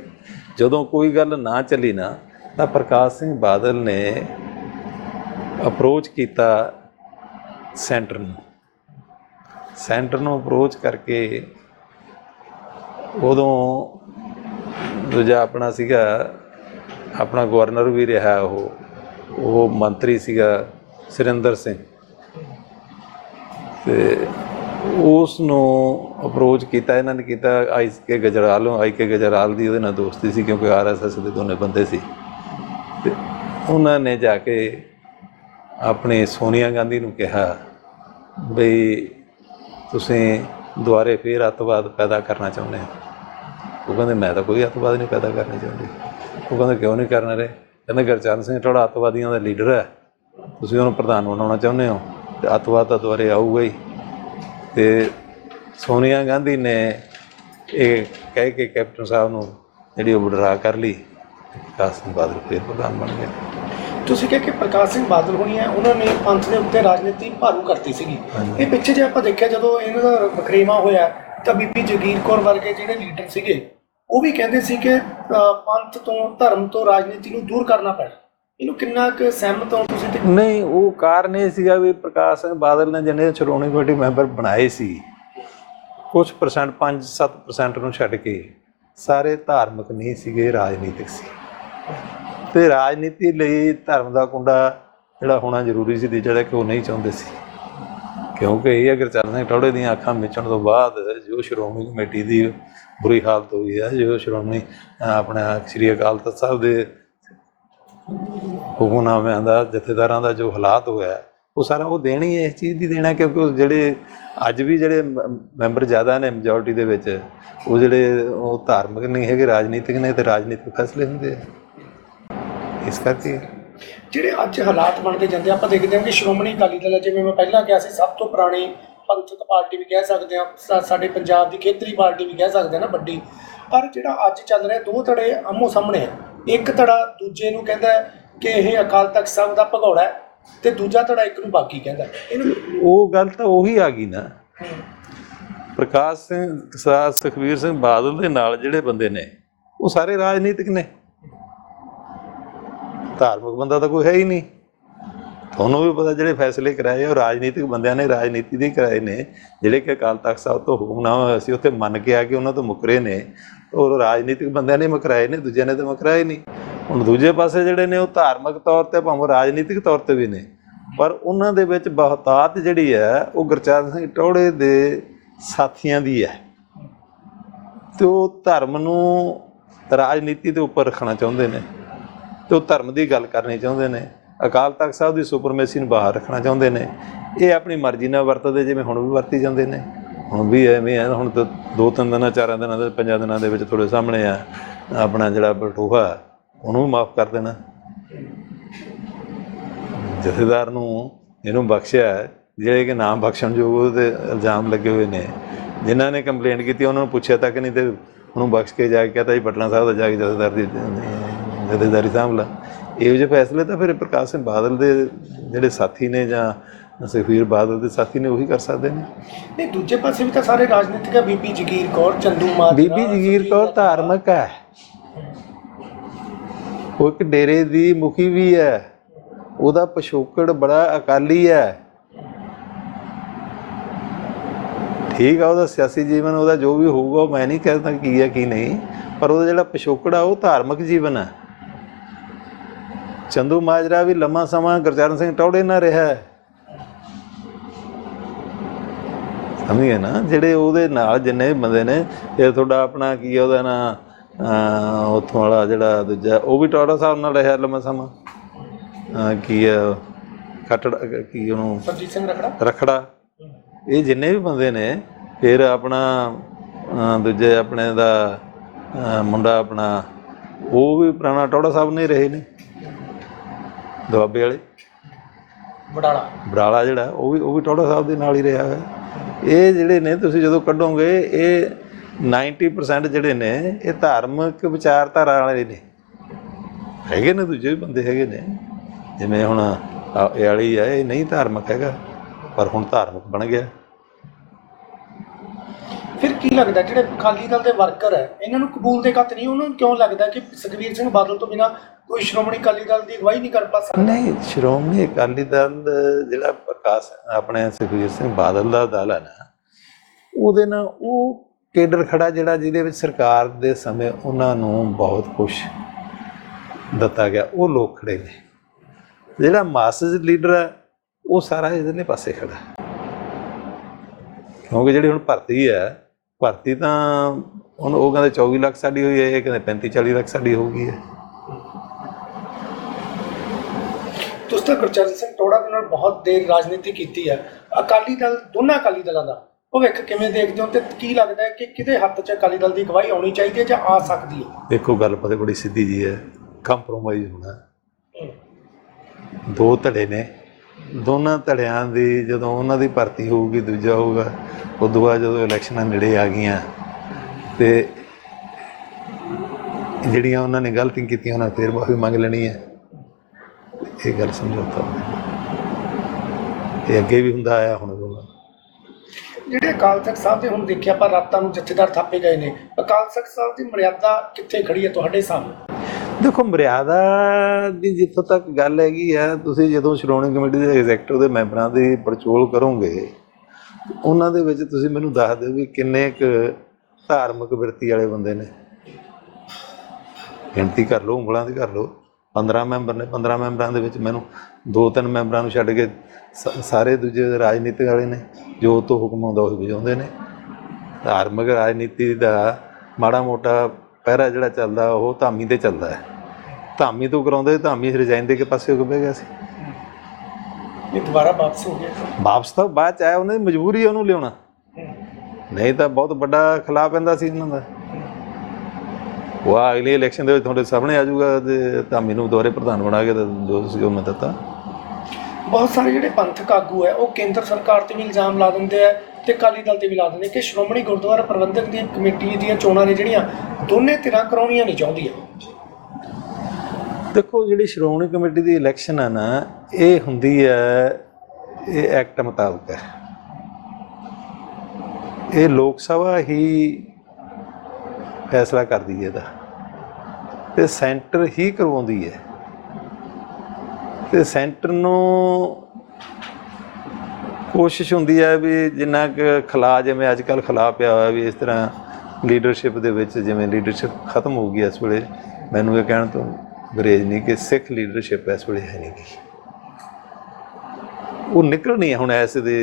ਜਦੋਂ ਕੋਈ ਗੱਲ ਨਾ ਚੱਲੀ ਨਾ, ਤਾਂ ਪ੍ਰਕਾਸ਼ ਸਿੰਘ ਬਾਦਲ ਨੇ ਅਪਰੋਚ ਕੀਤਾ ਸੈਂਟਰ ਨੂੰ। ਸੈਂਟਰ ਨੂੰ ਅਪਰੋਚ ਕਰਕੇ ਉਦੋਂ ਦੂਜਾ ਆਪਣਾ ਸੀਗਾ, ਆਪਣਾ ਗਵਰਨਰ ਵੀ ਰਿਹਾ ਉਹ ਉਹ ਮੰਤਰੀ ਸੀਗਾ ਸੁਰਿੰਦਰ ਸਿੰਘ। ਤੇ ਉਸ ਨੂੰ ਅਪਰੋਚ ਕੀਤਾ, ਇਹਨਾਂ ਨੇ ਕੀਤਾ ਆਈ ਕੇ ਗਜਰਾਲ ਆਈ ਕੇ ਗਜਰਾਲ ਦੀ ਉਹਦੇ ਨਾਲ ਦੋਸਤੀ ਸੀ ਕਿਉਂਕਿ ਆਰਐਸਐਸ ਦੇ ਦੋਨੇ ਬੰਦੇ ਸੀ। ਤੇ ਉਹਨਾਂ ਨੇ ਜਾ ਕੇ ਆਪਣੇ ਸੋਨੀਆ ਗਾਂਧੀ ਨੂੰ ਕਿਹਾ, ਬਈ ਤੁਸੀਂ ਦੁਬਾਰੇ ਫੇਰ ਅੱਤਵਾਦ ਪੈਦਾ ਕਰਨਾ ਚਾਹੁੰਦੇ ਹੋ? ਉਹ ਕਹਿੰਦੇ, ਮੈਂ ਤਾਂ ਕੋਈ ਅੱਤਵਾਦ ਨਹੀਂ ਪੈਦਾ ਕਰਨੀ ਚਾਹੁੰਦੀ। ਉਹ ਕਹਿੰਦੇ, ਕਿਉਂ ਨਹੀਂ ਕਰਨਾ ਰੇ ਕਹਿੰਦੇ ਗੁਰਚਰਨ ਸਿੰਘ ਥੋੜਾ ਅੱਤਵਾਦੀਆਂ ਦਾ ਲੀਡਰ ਹੈ। ਤੁਸੀਂ ਉਹਨੂੰ ਪ੍ਰਧਾਨ ਬਣਾਉਣਾ ਚਾਹੁੰਦੇ ਹੋ ਤੇ ਅੱਤਵਾਦ ਤਾਂ ਦੁਬਾਰੇ ਆਊਗਾ ਹੀ। ਤੇ ਸੋਨੀਆ ਗਾਂਧੀ ਨੇ ਇਹ ਕਹਿ ਕੇ ਕੈਪਟਨ ਸਾਹਿਬ ਨੂੰ ਜਿਹੜੀ ਉਹ ਵਿਡਰਾ ਕਰ ਲਈ ਪ੍ਰਕਾਸ਼ ਸਿੰਘ ਬਾਦਲ ਫਿਰ ਪ੍ਰਧਾਨ ਬਣ ਗਏ। ਤੁਸੀਂ ਕਿਹਾ ਕਿ ਪ੍ਰਕਾਸ਼ ਸਿੰਘ ਬਾਦਲ ਹੋਣੀ ਹੈ ਉਹਨਾਂ ਨੇ ਪੰਥ ਦੇ ਉੱਤੇ ਰਾਜਨੀਤੀ ਭਾਰੂ ਕਰਤੀ ਸੀਗੀ। ਇਹ ਪਿੱਛੇ ਜੇ ਆਪਾਂ ਦੇਖਿਆ ਜਦੋਂ ਇਹਨਾਂ ਦਾ ਵਖਰੇਵਾ ਹੋਇਆ ਤਾਂ ਬੀਬੀ ਜਗੀਰ ਕੌਰ ਵਰਗੇ ਜਿਹੜੇ ਲੀਡਰ ਸੀਗੇ ਉਹ ਵੀ ਕਹਿੰਦੇ ਸੀ ਕਿ ਪੰਥ ਤੋਂ ਧਰਮ ਤੋਂ ਰਾਜਨੀਤੀ ਨੂੰ ਦੂਰ ਕਰਨਾ ਪੈਣਾ ਇਹਨੂੰ ਕਿੰਨਾ ਕੁ ਸਹਿਮਤ ਹੋ ਤੁਸੀਂ ਤੇ? ਨਹੀਂ ਉਹ ਕਾਰਨ ਇਹ ਸੀਗਾ ਵੀ ਪ੍ਰਕਾਸ਼ ਸਿੰਘ ਬਾਦਲ ਨੇ ਜਿਹਨੇ ਸ਼੍ਰੋਮਣੀ ਕਮੇਟੀ ਮੈਂਬਰ ਬਣਾਏ ਸੀ ਕੁਝ ਪਰਸੈਂਟ 5-7% ਨੂੰ ਛੱਡ ਕੇ ਸਾਰੇ ਧਾਰਮਿਕ ਨਹੀਂ ਸੀਗੇ ਰਾਜਨੀਤਿਕ ਸੀ। ਤੇ ਰਾਜਨੀਤੀ ਲਈ ਧਰਮ ਦਾ ਕੁੰਡਾ ਜਿਹੜਾ ਹੋਣਾ ਜ਼ਰੂਰੀ ਸੀ ਜਿਹੜਾ ਕਿ ਉਹ ਨਹੀਂ ਚਾਹੁੰਦੇ ਸੀ। ਕਿਉਂਕਿ ਇਹ ਅਗਰ ਚਰਨ ਸਿੰਘ ਟੌੜੇ ਦੀਆਂ ਅੱਖਾਂ ਮਿਚਣ ਤੋਂ ਬਾਅਦ ਜੋ ਸ਼੍ਰੋਮਣੀ ਕਮੇਟੀ ਦੀ ਬੁਰੀ ਹਾਲਤ ਹੋਈ ਹੈ, ਜੋ ਸ਼੍ਰੋਮਣੀ ਆਪਣਾ ਸ੍ਰੀ ਅਕਾਲ ਤਖਤ ਸਾਹਿਬ ਦੇ ਹੁਕਮਨਾਮਿਆਂ ਦਾ, ਜਥੇਦਾਰਾਂ ਦਾ ਜੋ ਹਾਲਾਤ ਹੋਇਆ, ਉਹ ਸਾਰਾ ਉਹ ਦੇਣੀ ਇਸ ਚੀਜ਼ ਦੀ ਦੇਣਾ ਕਿਉਂਕਿ ਉਹ ਜਿਹੜੇ ਅੱਜ ਵੀ ਜਿਹੜੇ ਮ- ਮੈਂਬਰ ਜ਼ਿਆਦਾ ਨੇ ਮੈਜੋਰਟੀ ਦੇ ਵਿੱਚ, ਉਹ ਜਿਹੜੇ ਉਹ ਧਾਰਮਿਕ ਨਹੀਂ ਹੈਗੇ, ਰਾਜਨੀਤਿਕ ਨੇ ਤੇ ਰਾਜਨੀਤਿਕ ਫੈਸਲੇ ਹੁੰਦੇ ਆ। ਇਸ ਕਰਕੇ ਜਿਹੜੇ ਅੱਜ ਹਾਲਾਤ ਬਣਦੇ ਜਾਂਦੇ ਆ, ਆਪਾਂ ਦੇਖਦੇ ਹਾਂ ਕਿ ਸ਼੍ਰੋਮਣੀ ਅਕਾਲੀ ਦਲ ਹੈ, ਜਿਵੇਂ ਮੈਂ ਪਹਿਲਾਂ ਕਿਹਾ ਸੀ ਸਭ ਤੋਂ ਪੁਰਾਣੀ ਪੰਥਕ ਪਾਰਟੀ ਵੀ ਕਹਿ ਸਕਦੇ ਆ ਸਾਡੇ ਪੰਜਾਬ ਦੀ ਖੇਤਰੀ ਪਾਰਟੀ ਵੀ ਕਹਿ ਸਕਦੇ ਆ ਨਾ ਵੱਡੀ। ਪਰ ਜਿਹੜਾ ਅੱਜ ਚੱਲ ਰਿਹਾ ਦੋ ਧੜੇ ਆਮੋ ਸਾਹਮਣੇ ਆ। ਇੱਕ ਧੜਾ ਦੂਜੇ ਨੂੰ ਕਹਿੰਦਾ ਹੈ ਕਿ ਇਹ ਅਕਾਲ ਤਖਤ ਸਾਹਿਬ ਦਾ ਭਗੌੜਾ ਹੈ ਤੇ ਦੂਜਾ ਧੜਾ ਇੱਕ ਨੂੰ ਬਾਕੀ ਕਹਿੰਦਾ ਹੈ। ਇਹਨੂੰ ਉਹ ਗੱਲ ਤਾਂ ਉਹੀ ਆ ਗਈ ਨਾ। ਪ੍ਰਕਾਸ਼ ਸਿੰਘ ਸਰਦਾਰ ਸੁਖਬੀਰ ਸਿੰਘ ਬਾਦਲ ਦੇ ਨਾਲ ਜਿਹੜੇ ਬੰਦੇ ਨੇ ਉਹ ਸਾਰੇ ਰਾਜਨੀਤਿਕ ਨੇ। ਧਾਰਮਿਕ ਬੰਦਾ ਤਾਂ ਕੋਈ ਹੈ ਹੀ ਨਹੀਂ। ਤੁਹਾਨੂੰ ਵੀ ਪਤਾ ਜਿਹੜੇ ਫੈਸਲੇ ਕਰਾਏ ਉਹ ਰਾਜਨੀਤਿਕ ਬੰਦਿਆਂ ਨੇ ਰਾਜਨੀਤੀ ਦੇ ਕਰਾਏ ਨੇ। ਜਿਹੜੇ ਕਿ ਅਕਾਲ ਤਖਤ ਸਾਹਿਬ ਤੋਂ ਹੁਕਮਨਾਮਾ ਹੋਇਆ ਸੀ, ਉੱਥੇ ਮੰਨ ਕੇ ਆ ਕੇ ਉਹਨਾਂ ਤੋਂ ਮੁਕਰੇ ਨੇ। ਉਹ ਰਾਜਨੀਤਿਕ ਬੰਦਿਆਂ ਨੇ ਮੁਕਰਾਏ ਨੇ, ਦੂਜਿਆਂ ਨੇ ਤਾਂ ਮਕਰਾਏ ਨਹੀਂ। ਹੁਣ ਦੂਜੇ ਪਾਸੇ ਜਿਹੜੇ ਨੇ, ਉਹ ਧਾਰਮਿਕ ਤੌਰ ਤੇ ਭਾਵੇਂ ਰਾਜਨੀਤਿਕ ਤੌਰ ਤੇ ਵੀ ਨੇ, ਪਰ ਉਹਨਾਂ ਦੇ ਵਿੱਚ ਬਹੁਤਾਤ ਜਿਹੜੀ ਹੈ, ਉਹ ਗੁਰਚਰਨ ਸਿੰਘ ਟੋੜੇ ਦੇ ਸਾਥੀਆਂ ਦੀ ਹੈ। ਤੇ ਉਹ ਧਰਮ ਨੂੰ ਰਾਜਨੀਤੀ ਦੇ ਉੱਪਰ ਰੱਖਣਾ ਚਾਹੁੰਦੇ ਨੇ। ਤੇ ਉਹ ਧਰਮ ਦੀ ਗੱਲ ਕਰਨੀ ਚਾਹੁੰਦੇ ਨੇ। ਅਕਾਲ ਤਖਤ ਸਾਹਿਬ ਦੀ ਸੁਪਰਮੇਸੀ ਨੂੰ ਬਾਹਰ ਰੱਖਣਾ ਚਾਹੁੰਦੇ ਨੇ। ਇਹ ਆਪਣੀ ਮਰਜ਼ੀ ਨਾਲ ਵਰਤਦੇ, ਜਿਵੇਂ ਹੁਣ ਵੀ ਵਰਤੀ ਜਾਂਦੇ ਨੇ। ਹੁਣ ਵੀ ਐਵੇਂ ਆ, ਹੁਣ ਤਾਂ ਦੋ ਤਿੰਨ ਦਿਨਾਂ, ਚਾਰਾਂ ਦਿਨਾਂ ਦੇ, ਪੰਜਾਂ ਦਿਨਾਂ ਦੇ ਵਿੱਚ ਤੁਹਾਡੇ ਸਾਹਮਣੇ ਆ, ਆਪਣਾ ਜਿਹੜਾ ਬਟੂਹਾ, ਉਹਨੂੰ ਵੀ ਮਾਫ ਕਰ ਦੇਣਾ। ਜਥੇਦਾਰ ਨੂੰ ਇਹਨੂੰ ਬਖਸ਼ਿਆ, ਜਿਹੜੇ ਕਿ ਨਾਮ ਬਖਸ਼ਣਯੋਗ ਉਹਦੇ ਇਲਜ਼ਾਮ ਲੱਗੇ ਹੋਏ ਨੇ। ਜਿਨ੍ਹਾਂ ਨੇ ਕੰਪਲੇਂਟ ਕੀਤੀ, ਉਹਨਾਂ ਨੂੰ ਪੁੱਛਿਆ ਤੱਕ ਨਹੀਂ ਤੇ ਉਹਨੂੰ ਬਖਸ਼ ਕੇ ਜਾ ਕੇ ਕਹਤਾ ਜੀ, ਪਟਨਾ ਸਾਹਿਬ ਦਾ ਜਾ ਕੇ ਜਥੇਦਾਰ ਦੀ ਜਥੇਦਾਰੀ ਸਾਂਭ ਲਾ ਇਹੋ ਜਿਹੇ ਫੈਸਲੇ ਤਾਂ ਫਿਰ ਪ੍ਰਕਾਸ਼ ਸਿੰਘ ਬਾਦਲ ਦੇ ਜਿਹੜੇ ਸਾਥੀ ਨੇ ਜਾਂ ਸੁਖਬੀਰ ਬਾਦਲ ਦੇ ਸਾਥੀ ਨੇ ਉਹੀ ਕਰ ਸਕਦੇ ਨੇ। ਨਹੀਂ ਦੂਜੇ ਪਾਸੇ ਵੀ ਤਾਂ ਸਾਰੇ ਰਾਜਨੀਤਿਕ ਆ। ਬੀਬੀ ਜਗੀਰ ਕੌਰ ਚੰਦੂ ਮਾਜਰਾ ਬੀਬੀ ਜਗੀਰ ਕੌਰ ਧਾਰਮਿਕ ਹੈ। ਉਹ ਇੱਕ ਡੇਰੇ ਦੀ ਮੁਖੀ ਵੀ ਹੈ। ਉਹਦਾ ਪਿਛੋਕੜ ਬੜਾ ਅਕਾਲੀ ਹੈ। ਠੀਕ ਆ ਉਹਦਾ ਸਿਆਸੀ ਜੀਵਨ ਉਹਦਾ ਜੋ ਵੀ ਹੋਊਗਾ ਮੈਂ ਨਹੀਂ ਕਹਿੰਦਾ ਕੀ ਹੈ ਕੀ ਨਹੀਂ। ਪਰ ਉਹਦਾ ਜਿਹੜਾ ਪਿਛੋਕੜ ਆ ਉਹ ਧਾਰਮਿਕ ਜੀਵਨ ਹੈ। ਚੰਦੂ ਮਾਜਰਾ ਵੀ ਲੰਮਾ ਸਮਾਂ ਗੁਰਚਰਨ ਸਿੰਘ ਟੌੜੇ ਨਾਲ ਰਿਹਾ ਹੈ। ਸਮਝੇ ਨਾ ਜਿਹੜੇ ਉਹਦੇ ਨਾਲ ਜਿੰਨੇ ਵੀ ਬੰਦੇ ਨੇ ਇਹ ਤੁਹਾਡਾ ਆਪਣਾ ਕੀ ਉਹਦਾ ਨਾਂ ਉੱਥੋਂ ਵਾਲਾ ਜਿਹੜਾ ਦੂਜਾ ਉਹ ਵੀ ਟੌੜਾ ਸਾਹਿਬ ਨਾਲ ਰਿਹਾ ਲੰਮਾ ਸਮਾਂ। ਕੀ ਆ ਖੱਟੜ ਕੀ ਉਹਨੂੰ? ਸਰਜੀਤ ਸਿੰਘ ਰਖੜਾ। ਰਖੜਾ। ਇਹ ਜਿੰਨੇ ਵੀ ਬੰਦੇ ਨੇ ਫਿਰ ਆਪਣਾ ਦੂਜੇ ਆਪਣੇ ਦਾ ਮੁੰਡਾ ਆਪਣਾ ਉਹ ਵੀ ਪੁਰਾਣਾ ਟੌੜਾ ਸਾਹਿਬ ਨੇ ਰਹੇ ਨੇ। ਦੁਆਬੇ ਵਾਲੇ। ਬਡਾਲਾ। ਬਰਾਲਾ ਜਿਹੜਾ ਉਹ ਵੀ ਉਹ ਵੀ ਟੌੜਾ ਸਾਹਿਬ ਦੇ ਨਾਲ ਹੀ ਰਿਹਾ ਹੋਇਆ। ਇਹ ਜਿਹੜੇ ਨੇ ਤੁਸੀਂ ਜਦੋਂ ਕੱਢੋਗੇ ਇਹ 90% ਜਿਹੜੇ ਨੇ ਇਹ ਧਾਰਮਿਕ ਵਿਚਾਰਧਾਰਾ ਵਾਲੇ ਨੇ। ਹੈਗੇ ਨੇ ਦੂਜੇ ਵੀ ਬੰਦੇ ਹੈਗੇ ਨੇ। ਜਿਵੇਂ ਹੁਣ ਇਹ ਵਾਲੀ ਹੈ ਇਹ ਨਹੀਂ ਧਾਰਮਿਕ ਹੈਗਾ ਪਰ ਹੁਣ ਧਾਰਮਿਕ ਬਣ ਗਿਆ। ਫਿਰ ਕੀ ਲੱਗਦਾ ਜਿਹੜੇ ਅਕਾਲੀ ਦਲ ਦੇ ਵਰਕਰ ਹੈ ਇਹਨਾਂ ਨੂੰ ਕਬੂਲ ਦੇ ਕੱਤ ਨਹੀਂ? ਉਹਨਾਂ ਨੂੰ ਕਿਉਂ ਲੱਗਦਾ ਕਿ ਸੁਖਬੀਰ ਸਿੰਘ ਬਾਦਲ ਤੋਂ ਬਿਨਾ ਕੋਈ ਸ਼੍ਰੋਮਣੀ ਅਕਾਲੀ ਦਲ ਦੀ ਅਗਵਾਈ ਨਹੀਂ ਕਰ ਪਾ ਸਕਦਾ ਨਹੀਂ, ਸ਼੍ਰੋਮਣੀ ਅਕਾਲੀ ਦਲ, ਜਿਹੜਾ ਪ੍ਰਕਾਸ਼, ਆਪਣੇ ਸੁਖਬੀਰ ਸਿੰਘ ਬਾਦਲ ਦਾ ਦਲ ਹੈ ਨਾ, ਉਹਦੇ ਨਾਲ ਉਹ ਕੇਡਰ ਖੜਾ ਜਿਹੜਾ ਜਿਹਦੇ ਵਿੱਚ ਸਰਕਾਰ ਦੇ ਸਮੇਂ ਉਹਨਾਂ ਨੂੰ ਬਹੁਤ ਕੁਝ ਦਿੱਤਾ ਗਿਆ, ਉਹ ਲੋਕ ਖੜੇ ਨੇ। ਜਿਹੜਾ ਮਾਸਸ ਲੀਡਰ ਹੈ, ਉਹ ਸਾਰਾ ਇਹਦੇ ਪਾਸੇ ਖੜਾ। ਕਿਉਂਕਿ ਜਿਹੜੀ ਹੁਣ ਭਰਤੀ ਹੈ, ਭਰਤੀ ਤਾਂ ਹੁਣ ਉਹ ਕਹਿੰਦੇ 24 ਲੱਖ ਸਾਡੀ ਹੋਈ ਹੈ, ਇਹ ਕਹਿੰਦੇ 35 40 ਲੱਖ ਸਾਡੀ ਹੋ ਗਈ ਹੈ। ਤੁਸੀਂ ਤਾਂ ਗੁਰਚਰਨ ਸਿੰਘ ਟੋੜਾ ਦੇ ਨਾਲ ਬਹੁਤ ਦੇਰ ਰਾਜਨੀਤੀ ਕੀਤੀ ਹੈ। ਅਕਾਲੀ ਦਲ ਦੋਨਾਂ ਅਕਾਲੀ ਦਲਾਂ ਦਾ। ਭਵਿੱਖ ਕਿਵੇਂ ਦੇਖਦੇ ਹੋ ਤੇ ਕੀ ਲੱਗਦਾ ਹੈ ਕਿ ਕਿਹਦੇ ਹੱਥ 'ਚ ਅਕਾਲੀ ਦਲ ਦੀ ਅਗਵਾਈ ਆਉਣੀ ਚਾਹੀਦੀ ਹੈ ਜਾਂ ਆ ਸਕਦੀ ਹੈ? ਦੇਖੋ ਗੱਲ ਪਤਾ ਬੜੀ ਸਿੱਧੀ ਜੀ ਹੈ। ਕੰਪਰੋਮਾਈਜ਼ ਹੋਣਾ। ਦੋ ਧੜੇ ਨੇ। ਦੋਨਾਂ ਧੜਿਆਂ ਦੀ ਜਦੋਂ ਉਹਨਾਂ ਦੀ ਭਰਤੀ ਹੋਊਗੀ ਦੂਜਾ ਹੋਊਗਾ ਉਦੋਂ ਬਾਅਦ ਜਦੋਂ ਇਲੈਕਸ਼ਨਾਂ ਨੇੜੇ ਆ ਗਈਆਂ ਤੇ ਜਿਹੜੀਆਂ ਉਹਨਾਂ ਨੇ ਗਲਤੀਆਂ ਕੀਤੀਆਂ ਉਹਨਾਂ ਫੇਰ ਮਾਫੀ ਮੰਗ ਲੈਣੀ ਹੈ। ਇਹ ਗੱਲ ਸਮਝੌਤਾ ਇਹ ਅੱਗੇ ਵੀ ਹੁੰਦਾ ਆਇਆ ਹੁਣ ਵੀ ਹੁੰਦਾ। ਜਿਹੜੇ ਅਕਾਲ ਤਖਤ ਸਾਹਿਬ ਦੇ ਹੁਣ ਦੇਖਿਆ ਆਪਾਂ ਰਾਤਾਂ ਨੂੰ ਜਥੇਦਾਰ ਥਾਪੇ ਗਏ ਨੇ ਅਕਾਲ ਤਖਤ ਸਾਹਿਬ ਦੀ ਮਰਿਆਦਾ ਕਿੱਥੇ ਖੜੀ ਹੈ ਤੁਹਾਡੇ ਸਾਹਮਣੇ? ਦੇਖੋ ਮਰਿਆਦਾ ਦੀ ਜਿੱਥੋਂ ਤੱਕ ਗੱਲ ਹੈਗੀ ਆ ਤੁਸੀਂ ਜਦੋਂ ਸ਼੍ਰੋਮਣੀ ਕਮੇਟੀ ਦੇ ਐਗਜ਼ੈਕਟਿਵ ਦੇ ਮੈਂਬਰਾਂ ਦੀ ਪੜਚੋਲ ਕਰੋਗੇ ਉਹਨਾਂ ਦੇ ਵਿੱਚ ਤੁਸੀਂ ਮੈਨੂੰ ਦੱਸ ਦਿਓ ਵੀ ਕਿੰਨੇ ਕੁ ਧਾਰਮਿਕ ਬਿਰਤੀ ਵਾਲੇ ਬੰਦੇ ਨੇ। ਗਿਣਤੀ ਕਰ ਲਓ ਉਂਗਲਾਂ ਦੀ ਕਰ ਲਓ। 15 ਮੈਂਬਰ ਨੇ 15 ਮੈਂਬਰਾਂ ਦੇ ਵਿੱਚ ਮੈਨੂੰ ਦੋ ਤਿੰਨ ਮੈਂਬਰਾਂ ਨੂੰ ਛੱਡ ਕੇ ਸ- ਸਾਰੇ ਦੂਜੇ ਰਾਜਨੀਤਿਕ ਵਾਲੇ ਨੇ ਜੋ ਤੋਂ ਹੁਕਮ ਆਉਂਦਾ ਉਹ ਵਜਾਉਂਦੇ ਨੇ। ਧਾਰਮਿਕ ਰਾਜਨੀਤੀ ਦਾ ਮਾੜਾ ਮੋਟਾ ਪਹਿਰਾ ਜਿਹੜਾ ਚੱਲਦਾ ਉਹ ਧਾਮੀ ਤੇ ਚੱਲਦਾ ਹੈ। ਧਾਮੀ ਤੋਂ ਕਰਾਉਂਦੇ ਧਾਮੀ ਰਿਜ਼ਾਈਨ ਦੇ ਕੇ ਪਾਸੇ ਹੋ ਕੇ ਬਹਿ ਗਿਆ ਸੀ। ਇਹ ਦੁਬਾਰਾ ਵਾਪਸ ਹੋ ਗਿਆ? ਵਾਪਸ ਤਾਂ ਬਾਅਦ ਚ ਆਇਆ ਉਹਨੇ ਮਜਬੂਰੀ ਉਹਨੂੰ ਲਿਆਉਣਾ। ਨਹੀਂ ਤਾਂ ਬਹੁਤ ਵੱਡਾ ਖਿਲਾਫ ਪੈਂਦਾ ਸੀ ਇਹਨਾਂ ਦਾ। ਉਹ ਆ ਅਗਲੀ ਇਲੈਕਸ਼ਨ ਦੇ ਵਿੱਚ ਤੁਹਾਡੇ ਸਾਹਮਣੇ ਆ ਜਾਊਗਾ ਤੇ ਧਾਮੀ ਨੂੰ ਦੁਬਾਰੇ ਪ੍ਰਧਾਨ ਬਣਾ ਕੇ ਤੇ ਜੋ ਸੀ ਉਹ ਮੈਂ ਦਿੱਤਾ। ਬਹੁਤ ਸਾਰੇ ਜਿਹੜੇ ਪੰਥਕ ਆਗੂ ਹੈ ਉਹ ਕੇਂਦਰ ਸਰਕਾਰ ਤੇ ਵੀ ਇਲਜ਼ਾਮ ਲਾ ਦਿੰਦੇ ਆ ਤੇ ਅਕਾਲੀ ਦਲ ਤੇ ਵੀ ਲਾ ਦਿੰਦੇ ਕਿ ਸ਼੍ਰੋਮਣੀ ਗੁਰਦੁਆਰਾ ਪ੍ਰਬੰਧਕ ਦੀ ਕਮੇਟੀ ਦੀਆਂ ਚੋਣਾਂ ਨੇ ਜਿਹੜੀਆਂ ਦੋਨੇ ਧਿਰਾਂ ਕਰਾਉਣੀਆਂ ਨਹੀਂ ਚਾਹੁੰਦੀਆਂ। ਦੇਖੋ ਜਿਹੜੀ ਸ਼੍ਰੋਮਣੀ ਕਮੇਟੀ ਦੀ ਇਲੈਕਸ਼ਨ ਹੈ ਨਾ ਇਹ ਹੁੰਦੀ ਹੈ ਇਹ ਐਕਟ ਮੁਤਾਬਕ ਹੈ। ਇਹ ਲੋਕ ਸਭਾ ਹੀ ਫੈਸਲਾ ਕਰਦੀ ਹੈ ਇਹਦਾ। ਤੇ ਸੈਂਟਰ ਹੀ ਕਰਵਾਉਂਦੀ ਹੈ। ਤੇ ਸੈਂਟਰ ਨੂੰ ਕੋਸ਼ਿਸ਼ ਹੁੰਦੀ ਹੈ ਵੀ ਜਿੰਨਾ ਕੁ ਖਲਾ ਜਿਵੇਂ ਅੱਜ ਕੱਲ ਖਲਾ ਪਿਆ ਹੋਇਆ ਵੀ ਇਸ ਤਰ੍ਹਾਂ ਲੀਡਰਸ਼ਿਪ ਦੇ ਵਿੱਚ ਜਿਵੇਂ ਲੀਡਰਸ਼ਿਪ ਖਤਮ ਹੋ ਗਈ ਇਸ ਵੇਲੇ ਮੈਨੂੰ ਇਹ ਕਹਿਣ ਤੋਂ ਗਰੇਜ ਨਹੀਂ ਕਿ ਸਿੱਖ ਲੀਡਰਸ਼ਿਪ ਇਸ ਵੇਲੇ ਹੈ ਨਹੀਂ ਉਹ ਨਿਕਲਣੀ ਹੈ ਹੁਣ ਐਸੇ ਦੇ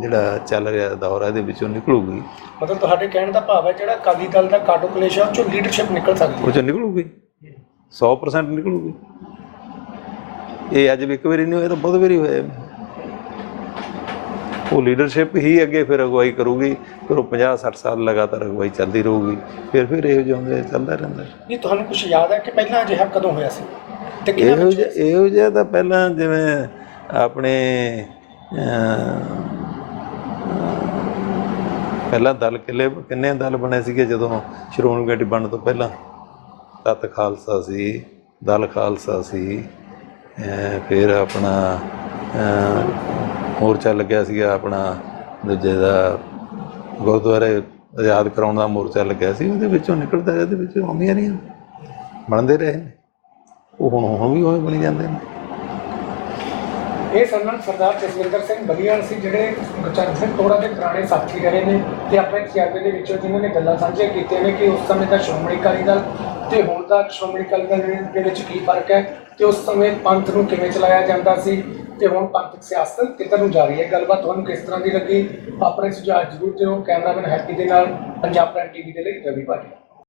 ਜਿਹੜਾ ਚੱਲ ਰਿਹਾ ਦੌਰ ਹੈ ਇਹਦੇ ਵਿੱਚੋਂ ਨਿਕਲੂਗੀ। ਮਤਲਬ ਤੁਹਾਡੇ ਕਹਿਣ ਦਾ ਭਾਵ ਹੈ ਜਿਹੜਾ ਅਕਾਲੀ ਦਲ ਦਾ ਕਾਟੋ ਕਲੇਸ਼ ਹੈ ਉਹ ਚੋਂ ਲੀਡਰਸ਼ਿਪ ਨਿਕਲ ਸਕਦੀ ਉਹ ਚ ਨਿਕਲੂਗੀ? 100% ਨਿਕਲੂਗੀ। ਇਹ ਅੱਜ ਵੀ ਇੱਕ ਵਾਰੀ ਨਹੀਂ ਹੋਇਆ ਤਾਂ ਬਹੁਤ ਵਾਰੀ ਹੋਇਆ। ਉਹ ਲੀਡਰਸ਼ਿਪ ਹੀ ਅੱਗੇ ਫਿਰ ਅਗਵਾਈ ਕਰੂਗੀ ਫਿਰ ਉਹ 50 60 ਸਾਲ ਲਗਾਤਾਰ ਅਗਵਾਈ ਚੱਲਦੀ ਰਹੂਗੀ ਫਿਰ ਫਿਰ ਇਹੋ ਜਿਹਾ ਹੁੰਦਾ ਚੱਲਦਾ ਰਹਿੰਦਾ। ਨਹੀਂ ਤੁਹਾਨੂੰ ਕੁਝ ਯਾਦ ਹੈ ਕਿ ਪਹਿਲਾਂ ਅਜਿਹਾ ਕਦੋਂ ਹੋਇਆ ਸੀ? ਤੇ ਕਿਹਨਾਂ ਇਹੋ ਜਿਹਾ ਇਹੋ ਜਿਹਾ ਤਾਂ ਪਹਿਲਾਂ ਜਿਵੇਂ ਆਪਣੇ ਪਹਿਲਾਂ ਦਲ ਕਿਲੇ ਕਿੰਨੇ ਦਲ ਬਣੇ ਸੀਗੇ ਜਦੋਂ ਸ਼੍ਰੋਮਣੀ ਕਮੇਟੀ ਬਣਨ ਤੋਂ ਪਹਿਲਾਂ? ਤਤ ਖਾਲਸਾ ਸੀ, ਦਲ ਖਾਲਸਾ ਸੀ ਫਿਰ ਆਪਣਾ ਮੋਰਚਾ ਲੱਗਿਆ ਸੀਗਾ ਆਪਣਾ, ਦੂਜੇ ਦਾ ਗੁਰਦੁਆਰੇ ਆਜ਼ਾਦ ਕਰਾਉਣ ਦਾ ਮੋਰਚਾ ਲੱਗਿਆ ਸੀ, ਉਹਦੇ ਵਿੱਚੋਂ ਨਿਕਲਦਾ, ਇਹਦੇ ਵਿੱਚੋਂ ਆਉਂਦੀਆਂ ਰਹੀਆਂ, ਬਣਦੇ ਰਹੇ ਨੇ ਉਹ ਹੁਣ ਹੁਣ ਵੀ ਉਵੇਂ ਬਣੀ ਜਾਂਦੇ ਨੇ। ਇਹ ਸਨਮਾਨ ਸਰਦਾਰ ਜਸਵਿੰਦਰ ਸਿੰਘ ਬਲੀਆਲ ਸੀ, ਜਿਹੜੇ ਗੁਰਚਰਨ ਸਿੰਘ ਟੋੜਾ ਦੇ ਪੁਰਾਣੇ ਸਾਥੀ ਰਹੇ ਨੇ ਤੇ ਆਪਣੇ ਤਜਰਬੇ ਦੇ ਵਿੱਚੋਂ ਜਿਨ੍ਹਾਂ ਨੇ ਗੱਲਾਂ ਸਾਂਝੀਆਂ ਕੀਤੀਆਂ ਨੇ ਕਿ ਉਸ ਸਮੇਂ ਦਾ ਸ਼੍ਰੋਮਣੀ ਅਕਾਲੀ ਦਲ ਤੇ ਹੁਣ ਦਾ ਸ਼੍ਰੋਮਣੀ ਅਕਾਲੀ ਦਲ ਦੇ- ਦੇ ਵਿੱਚ ਕੀ ਫ਼ਰਕ ਹੈ ਤੇ ਉਸ ਸਮੇਂ ਪੰਥ ਨੂੰ ਕਿਵੇਂ ਚਲਾਇਆ ਜਾਂਦਾ ਸੀ ਤੇ ਹੁਣ ਪੰਥਕ ਸਿਆਸਤ ਕਿੱਧਰ ਨੂੰ ਜਾ ਰਹੀ ਹੈ? ਗੱਲਬਾਤ ਤੁਹਾਨੂੰ ਕਿਸ ਤਰ੍ਹਾਂ ਦੀ ਲੱਗੀ? ਆਪਣੇ ਸੁਝਾਅ ਜ਼ਰੂਰ ਦਿਓ। ਕੈਮਰਾਮੈਨ ਹੈਪੀ ਦੇ ਨਾਲ ਪੰਜਾਬ ਪ੍ਰਾਈਮ ਟੀਵੀ ਦੇ ਲਈ ਰਵੀ ਭਾਜੀ